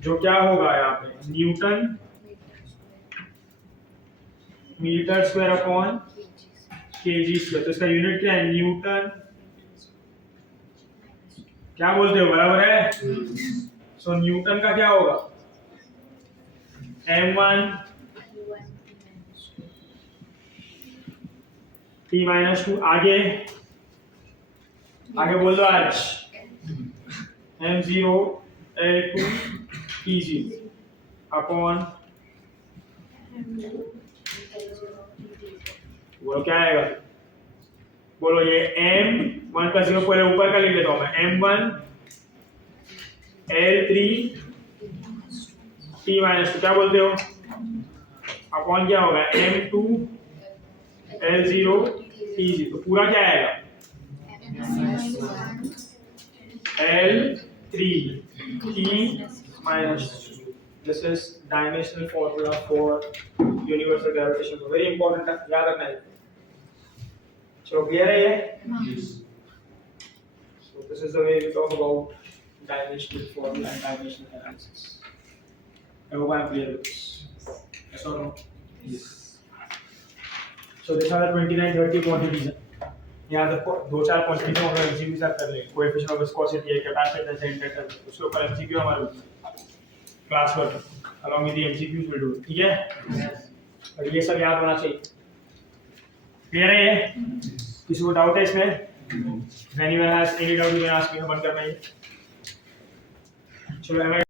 जो क्या होगा यहाँ पे newton metre square upon KG square, तो इसका यूनिट क्या है न्यूटन, क्या बोलते हो बराबर है। सो न्यूटन का क्या होगा m1 t-2, आगे आगे बोल दो आज m0 l2 t0 अपॉन, बोलो क्या आएगा, बोलो ये m1 का 0 पहले ऊपर का लिख लेता हूं मैं, m1 l3 t-2 क्या बोलते हो, अपॉन क्या होगा m2 l0 t0, तो पूरा क्या आएगा l3 t-2। This is dimensional formula for universal gravitation, very important है, याद रखना है। चलो क्लियर है ये? So this is the way we talk about dimensional formula and dimensional analysis. I hope I am clear with this. Yes or no? Yes. So these are the 29, 30 quantities. यहाँ तक दो चार क्वांटिटी हम लोग MCQ साथ कर लेंगे, coefficient of viscosity, capacitance, inductance, उसके ऊपर एमसीक्यू हमारा class work along with the MCQs will do, ठीक है? और ये सब याद होना चाहिए। क्लियर है ये? किसी को डाउट है इसमें? If anyone has any doubt, you can ask me, बंद करना है। चलो